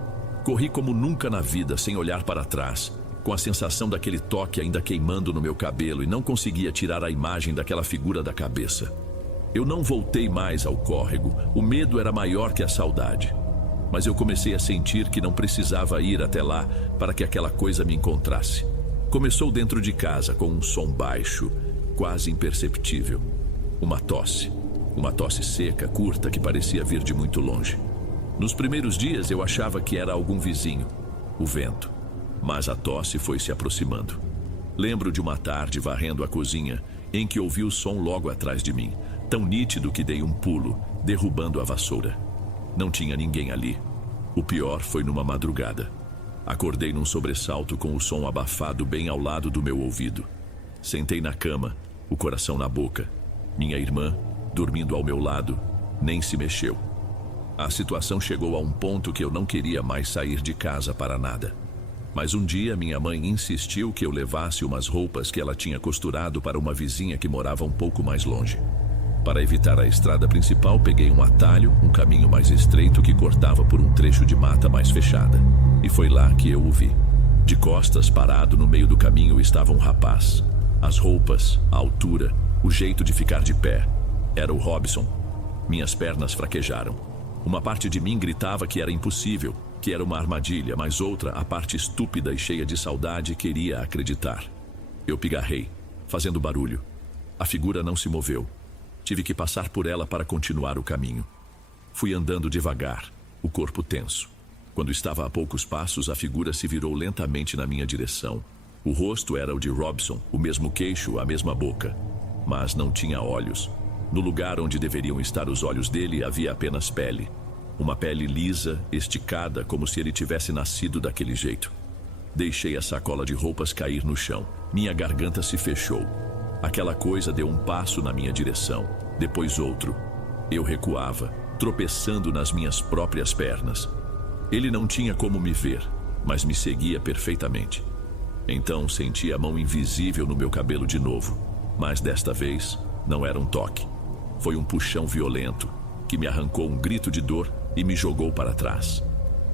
Corri como nunca na vida, sem olhar para trás, com a sensação daquele toque ainda queimando no meu cabelo, e não conseguia tirar a imagem daquela figura da cabeça. Eu não voltei mais ao córrego. O medo era maior que a saudade. Mas eu comecei a sentir que não precisava ir até lá para que aquela coisa me encontrasse. Começou dentro de casa, com um som baixo, quase imperceptível. Uma tosse seca, curta, que parecia vir de muito longe. Nos primeiros dias eu achava que era algum vizinho, o vento. Mas a tosse foi se aproximando. Lembro de uma tarde varrendo a cozinha, em que ouvi o som logo atrás de mim, tão nítido que dei um pulo, derrubando a vassoura. Não tinha ninguém ali. O pior foi numa madrugada. Acordei num sobressalto com o som abafado bem ao lado do meu ouvido. Sentei na cama, o coração na boca. Minha irmã, dormindo ao meu lado, nem se mexeu. A situação chegou a um ponto que eu não queria mais sair de casa para nada. Mas um dia minha mãe insistiu que eu levasse umas roupas que ela tinha costurado para uma vizinha que morava um pouco mais longe. Para evitar a estrada principal, peguei um atalho, um caminho mais estreito que cortava por um trecho de mata mais fechada. E foi lá que eu o vi. De costas, parado no meio do caminho, estava um rapaz. As roupas, a altura, o jeito de ficar de pé. Era o Robson. Minhas pernas fraquejaram. Uma parte de mim gritava que era impossível, que era uma armadilha, mas outra, a parte estúpida e cheia de saudade, queria acreditar. Eu pigarrei, fazendo barulho. A figura não se moveu. Tive que passar por ela para continuar o caminho. Fui andando devagar, o corpo tenso. Quando estava a poucos passos, a figura se virou lentamente na minha direção. O rosto era o de Robson, o mesmo queixo, a mesma boca. Mas não tinha olhos. No lugar onde deveriam estar os olhos dele, havia apenas pele. Uma pele lisa, esticada, como se ele tivesse nascido daquele jeito. Deixei a sacola de roupas cair no chão. Minha garganta se fechou. Aquela coisa deu um passo na minha direção, depois outro. Eu recuava, tropeçando nas minhas próprias pernas. Ele não tinha como me ver, mas me seguia perfeitamente. Então senti a mão invisível no meu cabelo de novo, mas desta vez não era um toque. Foi um puxão violento, que me arrancou um grito de dor e me jogou para trás.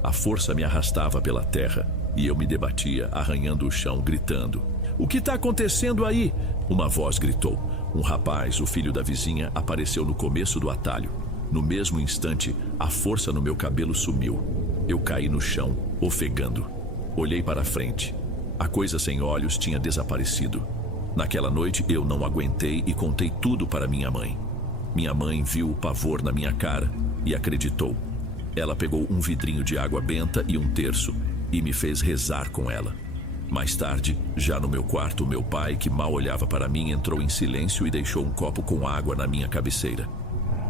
A força me arrastava pela terra e eu me debatia, arranhando o chão, gritando: "O que está acontecendo aí?" Uma voz gritou. Um rapaz, o filho da vizinha, apareceu no começo do atalho. No mesmo instante, a força no meu cabelo sumiu. Eu caí no chão, ofegando. Olhei para frente. A coisa sem olhos tinha desaparecido. Naquela noite eu não aguentei e contei tudo para minha mãe. Minha mãe viu o pavor na minha cara e acreditou. Ela pegou um vidrinho de água benta e um terço e me fez rezar com ela. Mais tarde, já no meu quarto, meu pai, que mal olhava para mim, entrou em silêncio e deixou um copo com água na minha cabeceira.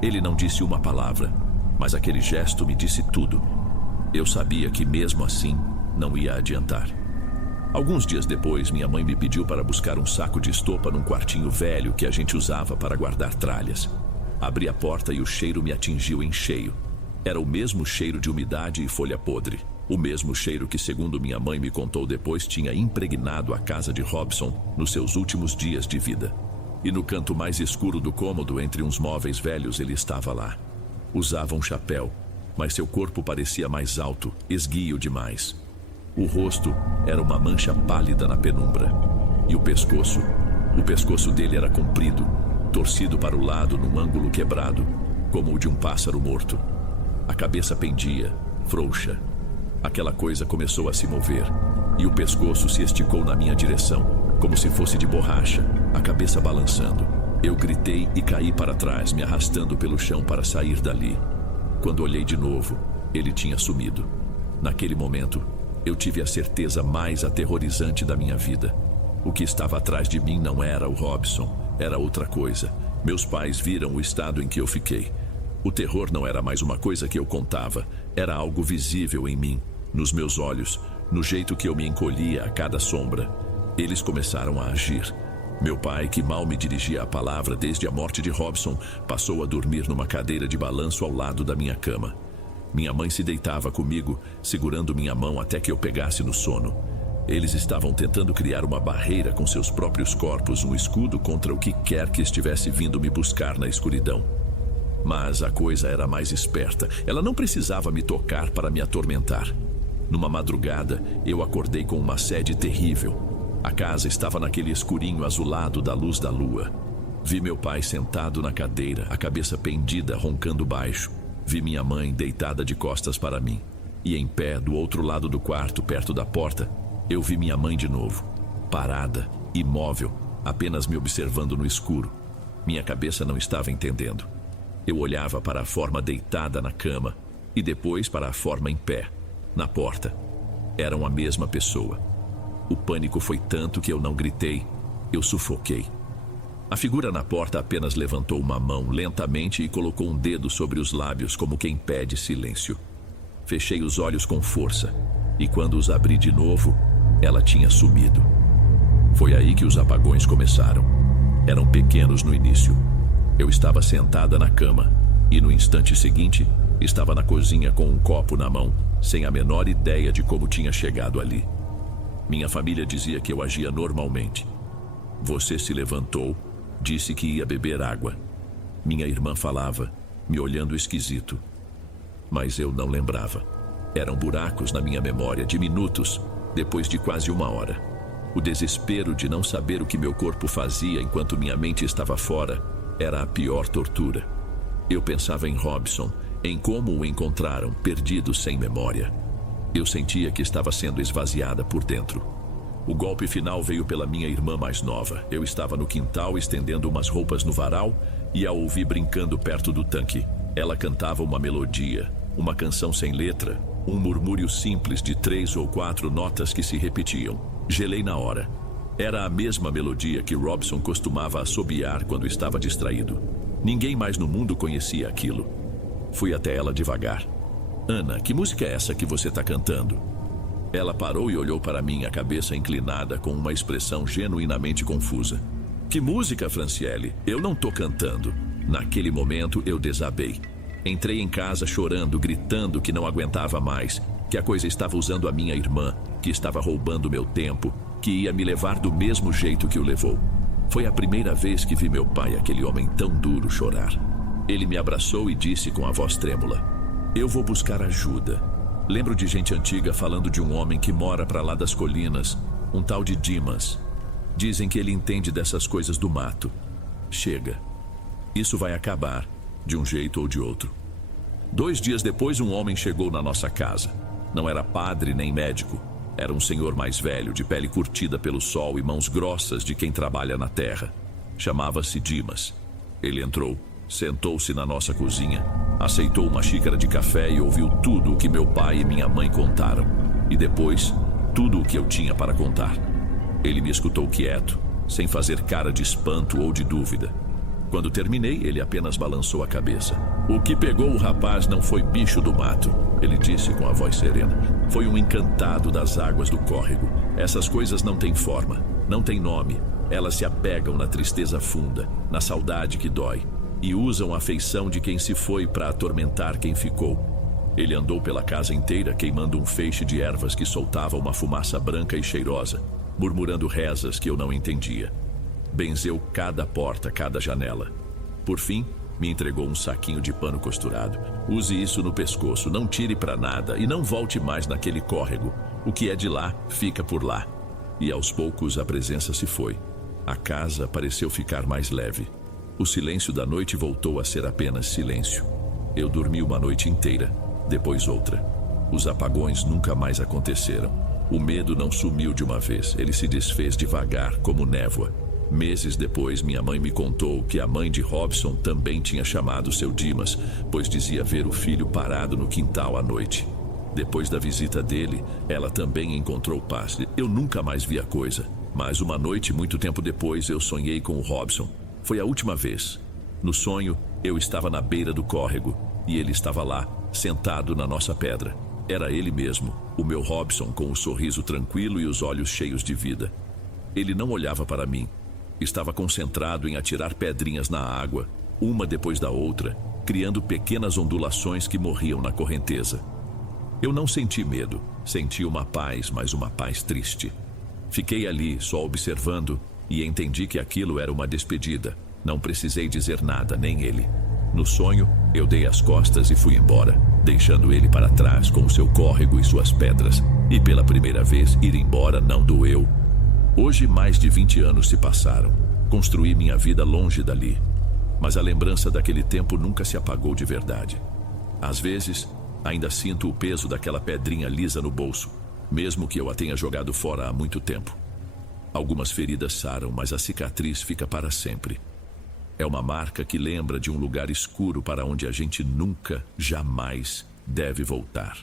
Ele não disse uma palavra, mas aquele gesto me disse tudo. Eu sabia que mesmo assim não ia adiantar. Alguns dias depois, minha mãe me pediu para buscar um saco de estopa num quartinho velho que a gente usava para guardar tralhas. Abri a porta e o cheiro me atingiu em cheio. Era o mesmo cheiro de umidade e folha podre. O mesmo cheiro que, segundo minha mãe me contou depois, tinha impregnado a casa de Robson nos seus últimos dias de vida. E no canto mais escuro do cômodo, entre uns móveis velhos, ele estava lá. Usava um chapéu, mas seu corpo parecia mais alto, esguio demais. O rosto era uma mancha pálida na penumbra. E o pescoço dele era comprido, torcido para o lado num ângulo quebrado, como o de um pássaro morto. A cabeça pendia, frouxa. Aquela coisa começou a se mover, e o pescoço se esticou na minha direção, como se fosse de borracha, a cabeça balançando. Eu gritei e caí para trás, me arrastando pelo chão para sair dali. Quando olhei de novo, ele tinha sumido. Naquele momento, eu tive a certeza mais aterrorizante da minha vida. O que estava atrás de mim não era o Robson, era outra coisa. Meus pais viram o estado em que eu fiquei. O terror não era mais uma coisa que eu contava, era algo visível em mim, nos meus olhos, no jeito que eu me encolhia a cada sombra. Eles começaram a agir. Meu pai, que mal me dirigia a palavra desde a morte de Robson, passou a dormir numa cadeira de balanço ao lado da minha cama. Minha mãe se deitava comigo, segurando minha mão até que eu pegasse no sono. Eles estavam tentando criar uma barreira com seus próprios corpos, um escudo contra o que quer que estivesse vindo me buscar na escuridão. Mas a coisa era mais esperta. Ela não precisava me tocar para me atormentar. Numa madrugada, eu acordei com uma sede terrível. A casa estava naquele escurinho azulado da luz da lua. Vi meu pai sentado na cadeira, a cabeça pendida, roncando baixo. Vi minha mãe deitada de costas para mim. E em pé, do outro lado do quarto, perto da porta, eu vi minha mãe de novo. Parada, imóvel, apenas me observando no escuro. Minha cabeça não estava entendendo. Eu olhava para a forma deitada na cama e depois para a forma em pé, na porta. Eram a mesma pessoa. O pânico foi tanto que eu não gritei, eu sufoquei. A figura na porta apenas levantou uma mão lentamente e colocou um dedo sobre os lábios como quem pede silêncio. Fechei os olhos com força e quando os abri de novo, ela tinha sumido. Foi aí que os apagões começaram. Eram pequenos no início. Eu estava sentada na cama e no instante seguinte estava na cozinha com um copo na mão, sem a menor ideia de como tinha chegado ali. Minha família dizia que eu agia normalmente. Você se levantou, disse que ia beber água. Minha irmã falava, me olhando esquisito. Mas eu não lembrava. Eram buracos na minha memória de minutos, depois de quase uma hora. O desespero de não saber o que meu corpo fazia enquanto minha mente estava fora era a pior tortura. Eu pensava em Robson, em como o encontraram, perdido sem memória. Eu sentia que estava sendo esvaziada por dentro. O golpe final veio pela minha irmã mais nova. Eu estava no quintal estendendo umas roupas no varal e a ouvi brincando perto do tanque. Ela cantava uma melodia, uma canção sem letra, um murmúrio simples de 3 ou 4 notas que se repetiam. Gelei na hora. Era a mesma melodia que Robson costumava assobiar quando estava distraído. Ninguém mais no mundo conhecia aquilo. Fui até ela devagar. Ana, que música é essa que você está cantando? Ela parou e olhou para mim, a cabeça inclinada com uma expressão genuinamente confusa. Que música, Franciele? Eu não tô cantando. Naquele momento eu desabei. Entrei em casa chorando, gritando que não aguentava mais, que a coisa estava usando a minha irmã, que estava roubando meu tempo, que ia me levar do mesmo jeito que o levou. Foi a primeira vez que vi meu pai, aquele homem tão duro, chorar. Ele me abraçou e disse com a voz trêmula: eu vou buscar ajuda. Lembro de gente antiga falando de um homem que mora para lá das colinas, um tal de Dimas. Dizem que ele entende dessas coisas do mato. Chega. Isso vai acabar, de um jeito ou de outro. 2 dias depois, um homem chegou na nossa casa. Não era padre nem médico. Era um senhor mais velho, de pele curtida pelo sol e mãos grossas de quem trabalha na terra. Chamava-se Dimas. Ele entrou, sentou-se na nossa cozinha, aceitou uma xícara de café e ouviu tudo o que meu pai e minha mãe contaram. E depois, tudo o que eu tinha para contar. Ele me escutou quieto, sem fazer cara de espanto ou de dúvida. Quando terminei, ele apenas balançou a cabeça. O que pegou o rapaz não foi bicho do mato, ele disse com a voz serena. Foi um encantado das águas do córrego. Essas coisas não têm forma, não têm nome. Elas se apegam na tristeza funda, na saudade que dói, e usam a feição de quem se foi para atormentar quem ficou. Ele andou pela casa inteira queimando um feixe de ervas que soltava uma fumaça branca e cheirosa, murmurando rezas que eu não entendia. Benzeu cada porta, cada janela. Por fim, me entregou um saquinho de pano costurado. Use isso no pescoço, não tire para nada e não volte mais naquele córrego. O que é de lá, fica por lá. E aos poucos a presença se foi. A casa pareceu ficar mais leve. O silêncio da noite voltou a ser apenas silêncio. Eu dormi uma noite inteira, depois outra. Os apagões nunca mais aconteceram. O medo não sumiu de uma vez, ele se desfez devagar, como névoa. Meses depois, minha mãe me contou que a mãe de Robson também tinha chamado seu Dimas, pois dizia ver o filho parado no quintal à noite. Depois da visita dele, ela também encontrou paz. Eu nunca mais vi a coisa, mas uma noite, muito tempo depois, eu sonhei com o Robson. Foi a última vez. No sonho, eu estava na beira do córrego, e ele estava lá, sentado na nossa pedra. Era ele mesmo, o meu Robson, com o sorriso tranquilo e os olhos cheios de vida. Ele não olhava para mim. Estava concentrado em atirar pedrinhas na água, uma depois da outra, criando pequenas ondulações que morriam na correnteza. Eu não senti medo, senti uma paz, mas uma paz triste. Fiquei ali, só observando, e entendi que aquilo era uma despedida. Não precisei dizer nada, nem ele. No sonho, eu dei as costas e fui embora, deixando ele para trás com o seu córrego e suas pedras. E pela primeira vez, ir embora não doeu. Hoje, mais de 20 anos se passaram. Construí minha vida longe dali. Mas a lembrança daquele tempo nunca se apagou de verdade. Às vezes, ainda sinto o peso daquela pedrinha lisa no bolso, mesmo que eu a tenha jogado fora há muito tempo. Algumas feridas saram, mas a cicatriz fica para sempre. É uma marca que lembra de um lugar escuro para onde a gente nunca, jamais deve voltar.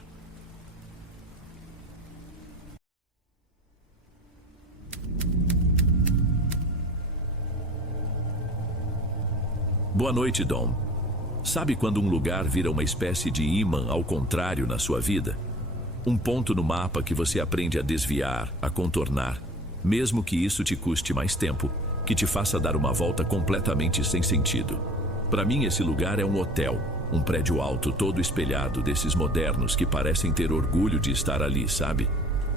Boa noite, Dom. Sabe quando um lugar vira uma espécie de ímã ao contrário na sua vida? Um ponto no mapa que você aprende a desviar, a contornar, mesmo que isso te custe mais tempo, que te faça dar uma volta completamente sem sentido. Para mim, esse lugar é um hotel, um prédio alto todo espelhado, desses modernos que parecem ter orgulho de estar ali, sabe?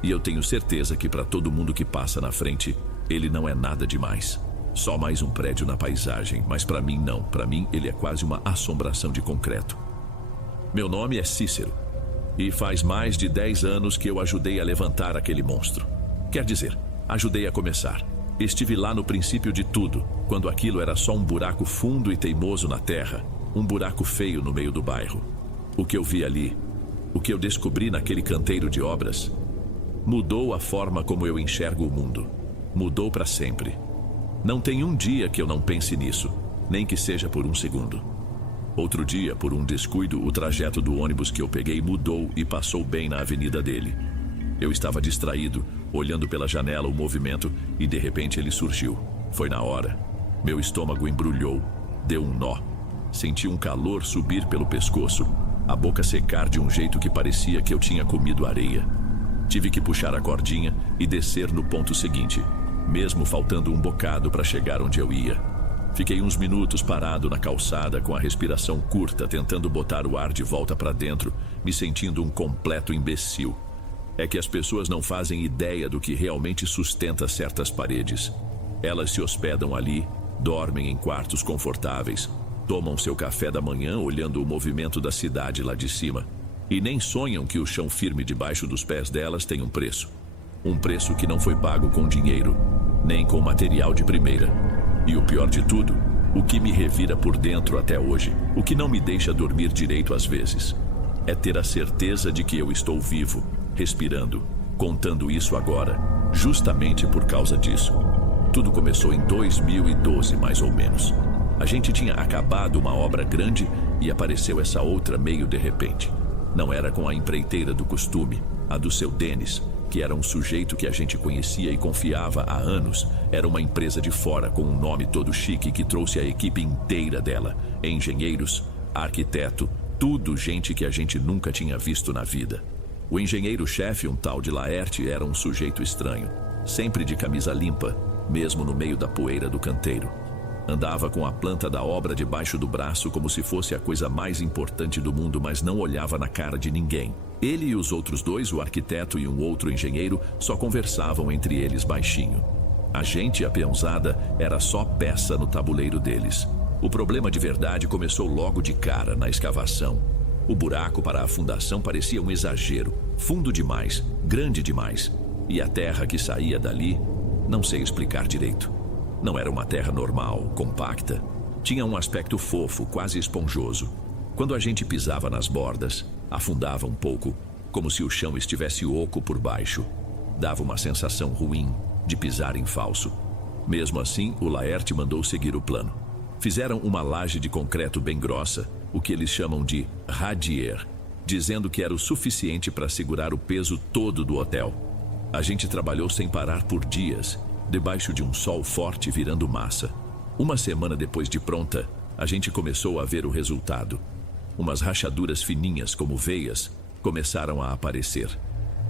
E eu tenho certeza que para todo mundo que passa na frente, ele não é nada demais. Só mais um prédio na paisagem, mas para mim não. Para mim, ele é quase uma assombração de concreto. Meu nome é Cícero, e faz mais de 10 anos que eu ajudei a levantar aquele monstro. Quer dizer, ajudei a começar. Estive lá no princípio de tudo, quando aquilo era só um buraco fundo e teimoso na terra, um buraco feio no meio do bairro. O que eu vi ali, o que eu descobri naquele canteiro de obras, mudou a forma como eu enxergo o mundo. Mudou para sempre. Não tem um dia que eu não pense nisso, nem que seja por um segundo. Outro dia, por um descuido, o trajeto do ônibus que eu peguei mudou e passou bem na avenida dele. Eu estava distraído, olhando pela janela o movimento, e de repente ele surgiu. Foi na hora. Meu estômago embrulhou, deu um nó. Senti um calor subir pelo pescoço, a boca secar de um jeito que parecia que eu tinha comido areia. Tive que puxar a cordinha e descer no ponto seguinte, mesmo faltando um bocado para chegar onde eu ia. Fiquei uns minutos parado na calçada com a respiração curta, tentando botar o ar de volta para dentro, me sentindo um completo imbecil. É que as pessoas não fazem ideia do que realmente sustenta certas paredes. Elas se hospedam ali, dormem em quartos confortáveis, tomam seu café da manhã olhando o movimento da cidade lá de cima, e nem sonham que o chão firme debaixo dos pés delas tem um preço. Um preço que não foi pago com dinheiro, nem com material de primeira. E o pior de tudo, o que me revira por dentro até hoje, o que não me deixa dormir direito às vezes, é ter a certeza de que eu estou vivo, respirando, contando isso agora, justamente por causa disso. Tudo começou em 2012, mais ou menos. A gente tinha acabado uma obra grande e apareceu essa outra meio de repente. Não era com a empreiteira do costume, a do seu Denis, que era um sujeito que a gente conhecia e confiava há anos. Era uma empresa de fora com um nome todo chique que trouxe a equipe inteira dela. Engenheiros, arquiteto, tudo gente que a gente nunca tinha visto na vida. O engenheiro-chefe, um tal de Laerte, era um sujeito estranho, sempre de camisa limpa, mesmo no meio da poeira do canteiro. Andava com a planta da obra debaixo do braço como se fosse a coisa mais importante do mundo, mas não olhava na cara de ninguém. Ele e os outros dois, o arquiteto e um outro engenheiro, só conversavam entre eles baixinho. A gente, a peãozada, era só peça no tabuleiro deles. O problema de verdade começou logo de cara na escavação. O buraco para a fundação parecia um exagero, fundo demais, grande demais. E a terra que saía dali, não sei explicar direito. Não era uma terra normal, compacta. Tinha um aspecto fofo, quase esponjoso. Quando a gente pisava nas bordas, afundava um pouco, como se o chão estivesse oco por baixo. Dava uma sensação ruim de pisar em falso. Mesmo assim, o Laerte mandou seguir o plano. Fizeram uma laje de concreto bem grossa, o que eles chamam de radier, dizendo que era o suficiente para segurar o peso todo do hotel. A gente trabalhou sem parar por dias, debaixo de um sol forte virando massa. Uma semana depois de pronta, a gente começou a ver o resultado. Umas rachaduras fininhas como veias começaram a aparecer.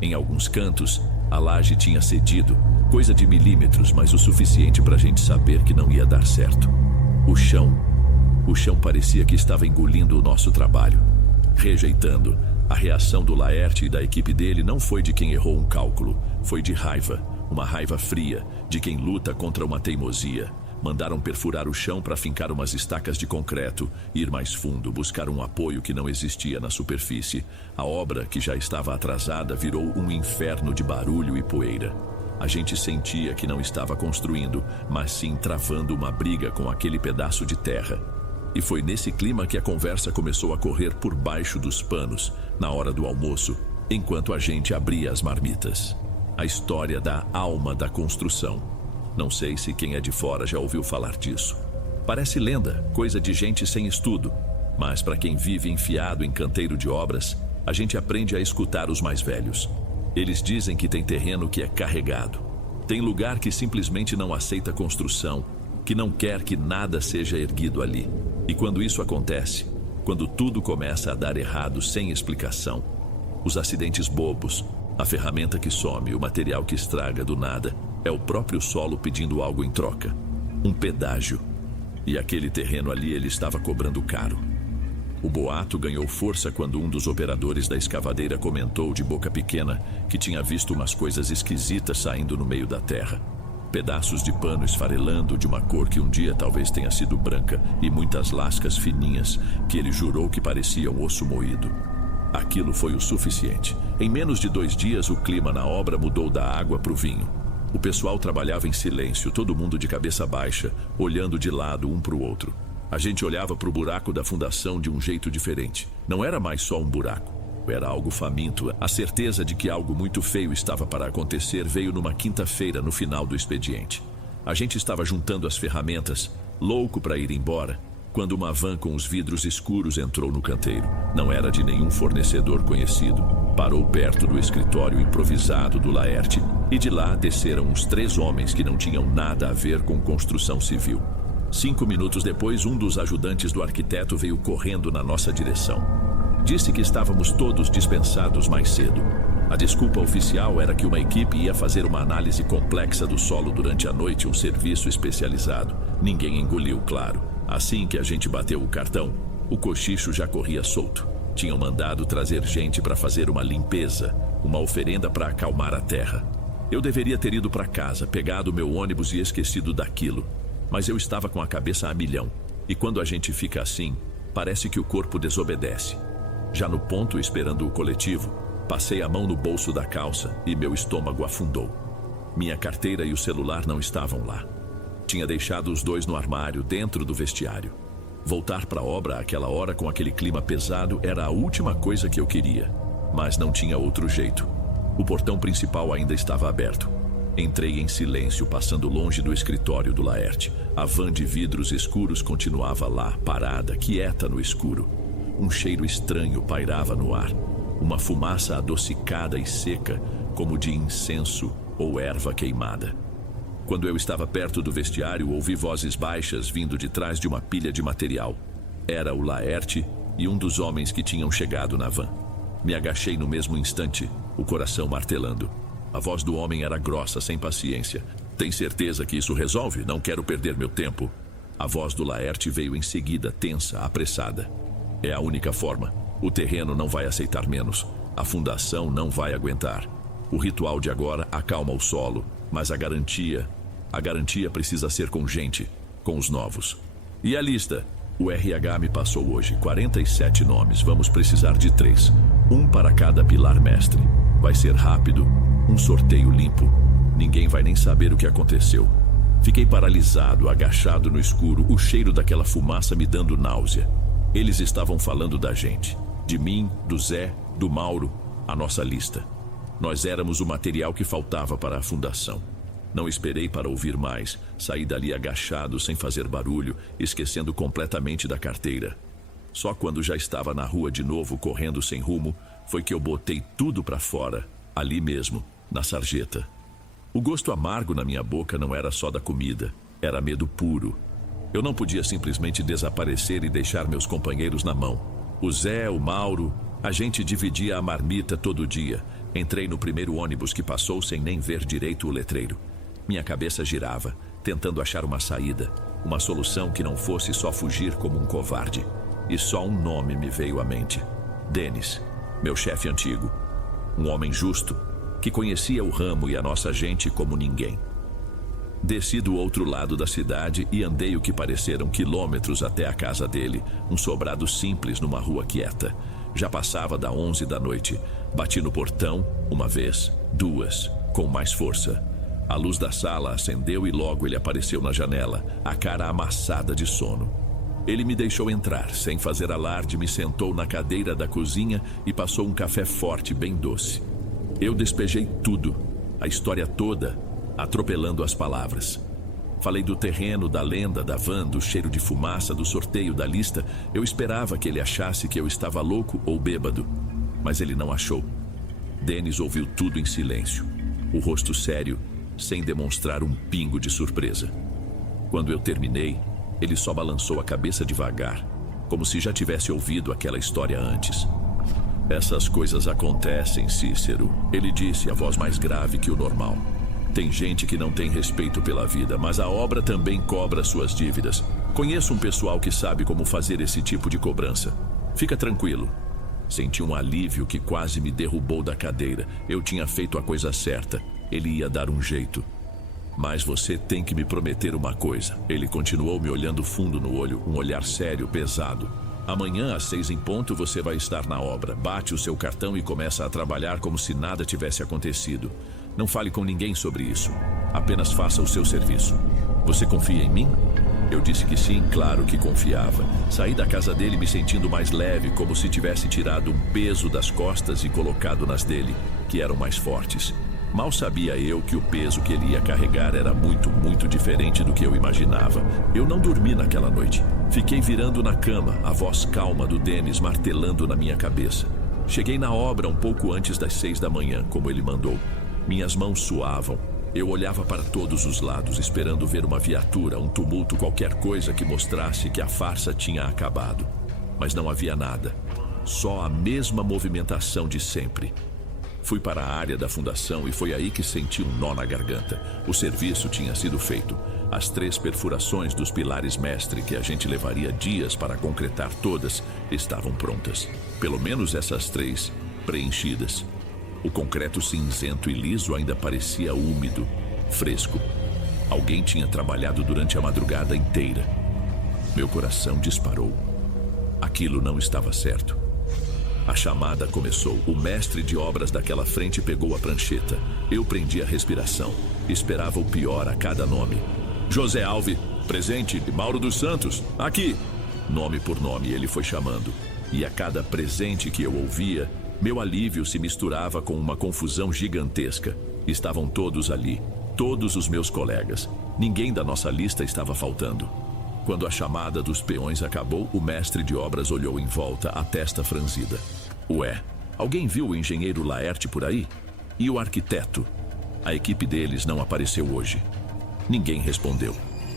Em alguns cantos, a laje tinha cedido, coisa de milímetros, mas o suficiente para a gente saber que não ia dar certo. O chão parecia que estava engolindo o nosso trabalho, rejeitando. A reação do Laerte e da equipe dele não foi de quem errou um cálculo, foi de raiva, uma raiva fria, de quem luta contra uma teimosia. Mandaram perfurar o chão para fincar umas estacas de concreto, ir mais fundo, buscar um apoio que não existia na superfície. A obra, que já estava atrasada, virou um inferno de barulho e poeira. A gente sentia que não estava construindo, mas sim travando uma briga com aquele pedaço de terra. E foi nesse clima que a conversa começou a correr por baixo dos panos, na hora do almoço, enquanto a gente abria as marmitas. A história da alma da construção. Não sei se quem é de fora já ouviu falar disso. Parece lenda, coisa de gente sem estudo, mas para quem vive enfiado em canteiro de obras, a gente aprende a escutar os mais velhos. Eles dizem que tem terreno que é carregado. Tem lugar que simplesmente não aceita construção, que não quer que nada seja erguido ali. E quando isso acontece, quando tudo começa a dar errado sem explicação, os acidentes bobos, a ferramenta que some, o material que estraga do nada, é o próprio solo pedindo algo em troca, um pedágio. E aquele terreno ali ele estava cobrando caro. O boato ganhou força quando um dos operadores da escavadeira comentou de boca pequena que tinha visto umas coisas esquisitas saindo no meio da terra. Pedaços de pano esfarelando de uma cor que um dia talvez tenha sido branca e muitas lascas fininhas que ele jurou que pareciam osso moído. Aquilo foi o suficiente. Em menos de 2 dias o clima na obra mudou da água para o vinho. O pessoal trabalhava em silêncio, todo mundo de cabeça baixa, olhando de lado um para o outro. A gente olhava para o buraco da fundação de um jeito diferente. Não era mais só um buraco, era algo faminto. A certeza de que algo muito feio estava para acontecer veio numa quinta-feira no final do expediente. A gente estava juntando as ferramentas, louco para ir embora, quando uma van com os vidros escuros entrou no canteiro. Não era de nenhum fornecedor conhecido. Parou perto do escritório improvisado do Laerte e de lá desceram uns 3 homens que não tinham nada a ver com construção civil. 5 minutos depois, um dos ajudantes do arquiteto veio correndo na nossa direção. Disse que estávamos todos dispensados mais cedo. A desculpa oficial era que uma equipe ia fazer uma análise complexa do solo durante a noite, um serviço especializado. Ninguém engoliu, claro. Assim que a gente bateu o cartão, o cochicho já corria solto. Tinham mandado trazer gente para fazer uma limpeza, uma oferenda para acalmar a terra. Eu deveria ter ido para casa, pegado meu ônibus e esquecido daquilo. Mas eu estava com a cabeça a milhão. E quando a gente fica assim, parece que o corpo desobedece. Já no ponto, esperando o coletivo, passei a mão no bolso da calça e meu estômago afundou. Minha carteira e o celular não estavam lá. Tinha deixado os 2 no armário, dentro do vestiário. Voltar para a obra àquela hora com aquele clima pesado era a última coisa que eu queria. Mas não tinha outro jeito. O portão principal ainda estava aberto. Entrei em silêncio, passando longe do escritório do Laerte. A van de vidros escuros continuava lá, parada, quieta no escuro. Um cheiro estranho pairava no ar. Uma fumaça adocicada e seca, como de incenso ou erva queimada. Quando eu estava perto do vestiário, ouvi vozes baixas vindo de trás de uma pilha de material. Era o Laerte e um dos homens que tinham chegado na van. Me agachei no mesmo instante, o coração martelando. A voz do homem era grossa, sem paciência. Tem certeza que isso resolve? Não quero perder meu tempo. A voz do Laerte veio em seguida, tensa, apressada. É a única forma. O terreno não vai aceitar menos. A fundação não vai aguentar. O ritual de agora acalma o solo, mas a garantia precisa ser com gente, com os novos. E a lista? O RH me passou hoje 47 nomes. Vamos precisar de 3. Um para cada pilar mestre. Vai ser rápido, um sorteio limpo. Ninguém vai nem saber o que aconteceu. Fiquei paralisado, agachado no escuro, o cheiro daquela fumaça me dando náusea. Eles estavam falando da gente. De mim, do Zé, do Mauro, a nossa lista. Nós éramos o material que faltava para a fundação. Não esperei para ouvir mais. Saí dali agachado, sem fazer barulho, esquecendo completamente da carteira. Só quando já estava na rua de novo, correndo sem rumo, foi que eu botei tudo para fora, ali mesmo, na sarjeta. O gosto amargo na minha boca não era só da comida, era medo puro. Eu não podia simplesmente desaparecer e deixar meus companheiros na mão. O Zé, o Mauro, a gente dividia a marmita todo dia. Entrei no primeiro ônibus que passou sem nem ver direito o letreiro. Minha cabeça girava, tentando achar uma saída, uma solução que não fosse só fugir como um covarde. E só um nome me veio à mente. Denis, meu chefe antigo. Um homem justo, que conhecia o ramo e a nossa gente como ninguém. Desci do outro lado da cidade e andei o que pareceram quilômetros até a casa dele, um sobrado simples numa rua quieta. Já passava da 11 da noite. Bati no portão, uma vez, 2, com mais força. A luz da sala acendeu e logo ele apareceu na janela, a cara amassada de sono. Ele me deixou entrar, sem fazer alarde, me sentou na cadeira da cozinha e passou um café forte, bem doce. Eu despejei tudo, a história toda, atropelando as palavras. Falei do terreno, da lenda, da van, do cheiro de fumaça, do sorteio, da lista. Eu esperava que ele achasse que eu estava louco ou bêbado, mas ele não achou. Denis ouviu tudo em silêncio, o rosto sério, sem demonstrar um pingo de surpresa. Quando eu terminei, ele só balançou a cabeça devagar, como se já tivesse ouvido aquela história antes. Essas coisas acontecem, Cícero, ele disse, a voz mais grave que o normal. Tem gente que não tem respeito pela vida, mas a obra também cobra suas dívidas. Conheço um pessoal que sabe como fazer esse tipo de cobrança. Fica tranquilo. Senti um alívio que quase me derrubou da cadeira. Eu tinha feito a coisa certa. Ele ia dar um jeito. Mas você tem que me prometer uma coisa. Ele continuou me olhando fundo no olho, um olhar sério, pesado. Amanhã, às 6 em ponto, você vai estar na obra. Bate o seu cartão e começa a trabalhar como se nada tivesse acontecido. Não fale com ninguém sobre isso. Apenas faça o seu serviço. Você confia em mim? Eu disse que sim, claro que confiava. Saí da casa dele me sentindo mais leve, como se tivesse tirado um peso das costas e colocado nas dele, que eram mais fortes. Mal sabia eu que o peso que ele ia carregar era muito diferente do que eu imaginava. Eu não dormi naquela noite. Fiquei virando na cama, a voz calma do Dennis martelando na minha cabeça. Cheguei na obra um pouco antes das 6 da manhã, como ele mandou. Minhas mãos suavam. Eu olhava para todos os lados, esperando ver uma viatura, um tumulto, qualquer coisa que mostrasse que a farsa tinha acabado. Mas não havia nada. Só a mesma movimentação de sempre. Fui para a área da fundação e foi aí que senti um nó na garganta. O serviço tinha sido feito. As 3 perfurações dos pilares mestre, que a gente levaria dias para concretar todas, estavam prontas. Pelo menos essas 3 preenchidas. O concreto cinzento e liso ainda parecia úmido, fresco. Alguém tinha trabalhado durante a madrugada inteira. Meu coração disparou. Aquilo não estava certo. A chamada começou. O mestre de obras daquela frente pegou a prancheta. Eu prendi a respiração. Esperava o pior a cada nome. José Alves, presente. Mauro dos Santos, aqui. Nome por nome ele foi chamando. E a cada presente que eu ouvia, meu alívio se misturava com uma confusão gigantesca. Estavam todos ali. Todos os meus colegas. Ninguém da nossa lista estava faltando. Quando a chamada dos peões acabou, o mestre de obras olhou em volta, a testa franzida. Ué, alguém viu o engenheiro Laerte por aí? E o arquiteto? A equipe deles não apareceu hoje. Ninguém respondeu.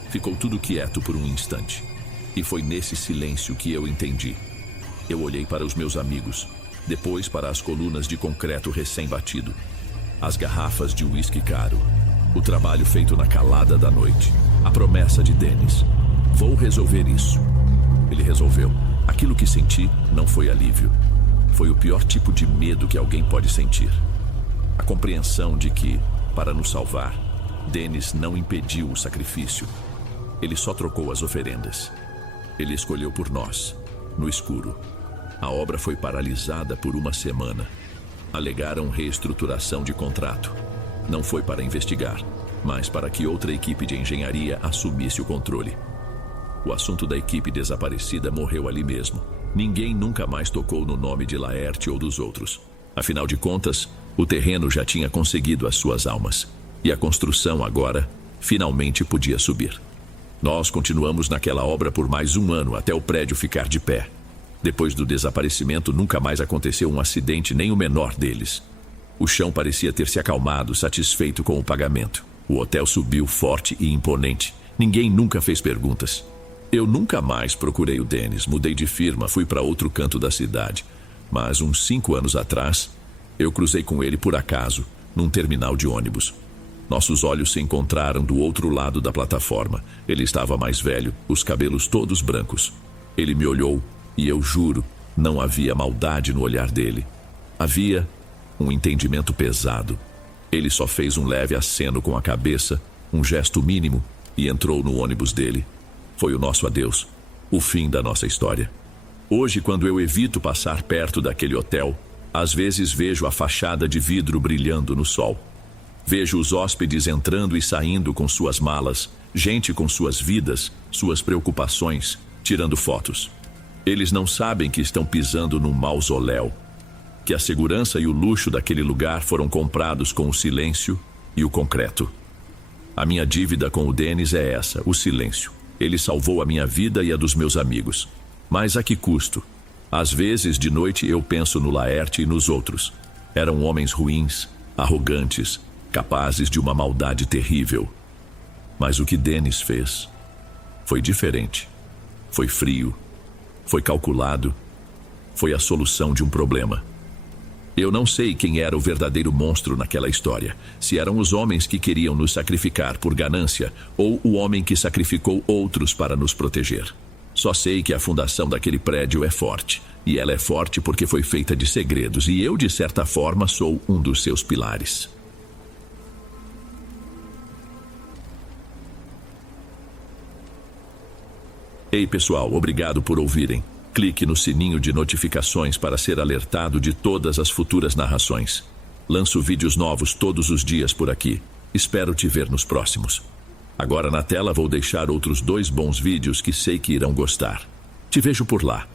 Ficou tudo quieto por um instante. E foi nesse silêncio que eu entendi. Eu olhei para os meus amigos, depois para as colunas de concreto recém-batido, as garrafas de uísque caro, o trabalho feito na calada da noite, a promessa de Dennis. Vou resolver isso. Ele resolveu. Aquilo que senti não foi alívio. Foi o pior tipo de medo que alguém pode sentir. A compreensão de que, para nos salvar, Dennis não impediu o sacrifício. Ele só trocou as oferendas. Ele escolheu por nós, no escuro. A obra foi paralisada por uma semana. Alegaram reestruturação de contrato. Não foi para investigar, mas para que outra equipe de engenharia assumisse o controle. O assunto da equipe desaparecida morreu ali mesmo. Ninguém nunca mais tocou no nome de Laerte ou dos outros. Afinal de contas, o terreno já tinha conseguido as suas almas. E a construção agora, finalmente podia subir. Nós continuamos naquela obra por mais um ano até o prédio ficar de pé. Depois do desaparecimento, nunca mais aconteceu um acidente, nem o menor deles. O chão parecia ter se acalmado, satisfeito com o pagamento. O hotel subiu forte e imponente. Ninguém nunca fez perguntas. Eu nunca mais procurei o Dennis, mudei de firma, fui para outro canto da cidade. Mas uns 5 anos atrás, eu cruzei com ele por acaso, num terminal de ônibus. Nossos olhos se encontraram do outro lado da plataforma. Ele estava mais velho, os cabelos todos brancos. Ele me olhou e eu juro, não havia maldade no olhar dele. Havia um entendimento pesado. Ele só fez um leve aceno com a cabeça, um gesto mínimo, e entrou no ônibus dele. Foi o nosso adeus, o fim da nossa história. Hoje, quando eu evito passar perto daquele hotel, às vezes vejo a fachada de vidro brilhando no sol. Vejo os hóspedes entrando e saindo com suas malas, gente com suas vidas, suas preocupações, tirando fotos. Eles não sabem que estão pisando num mausoléu, que a segurança e o luxo daquele lugar foram comprados com o silêncio e o concreto. A minha dívida com o Dennis é essa, o silêncio. Ele salvou a minha vida e a dos meus amigos. Mas a que custo? Às vezes, de noite, eu penso no Laerte e nos outros. Eram homens ruins, arrogantes, capazes de uma maldade terrível. Mas o que Dennis fez foi diferente. Foi frio, foi calculado, foi a solução de um problema. Eu não sei quem era o verdadeiro monstro naquela história. Se eram os homens que queriam nos sacrificar por ganância ou o homem que sacrificou outros para nos proteger. Só sei que a fundação daquele prédio é forte. E ela é forte porque foi feita de segredos. E eu, de certa forma, sou um dos seus pilares. Ei, pessoal, obrigado por ouvirem. Clique no sininho de notificações para ser alertado de todas as futuras narrações. Lanço vídeos novos todos os dias por aqui. Espero te ver nos próximos. Agora na tela vou deixar outros 2 bons vídeos que sei que irão gostar. Te vejo por lá.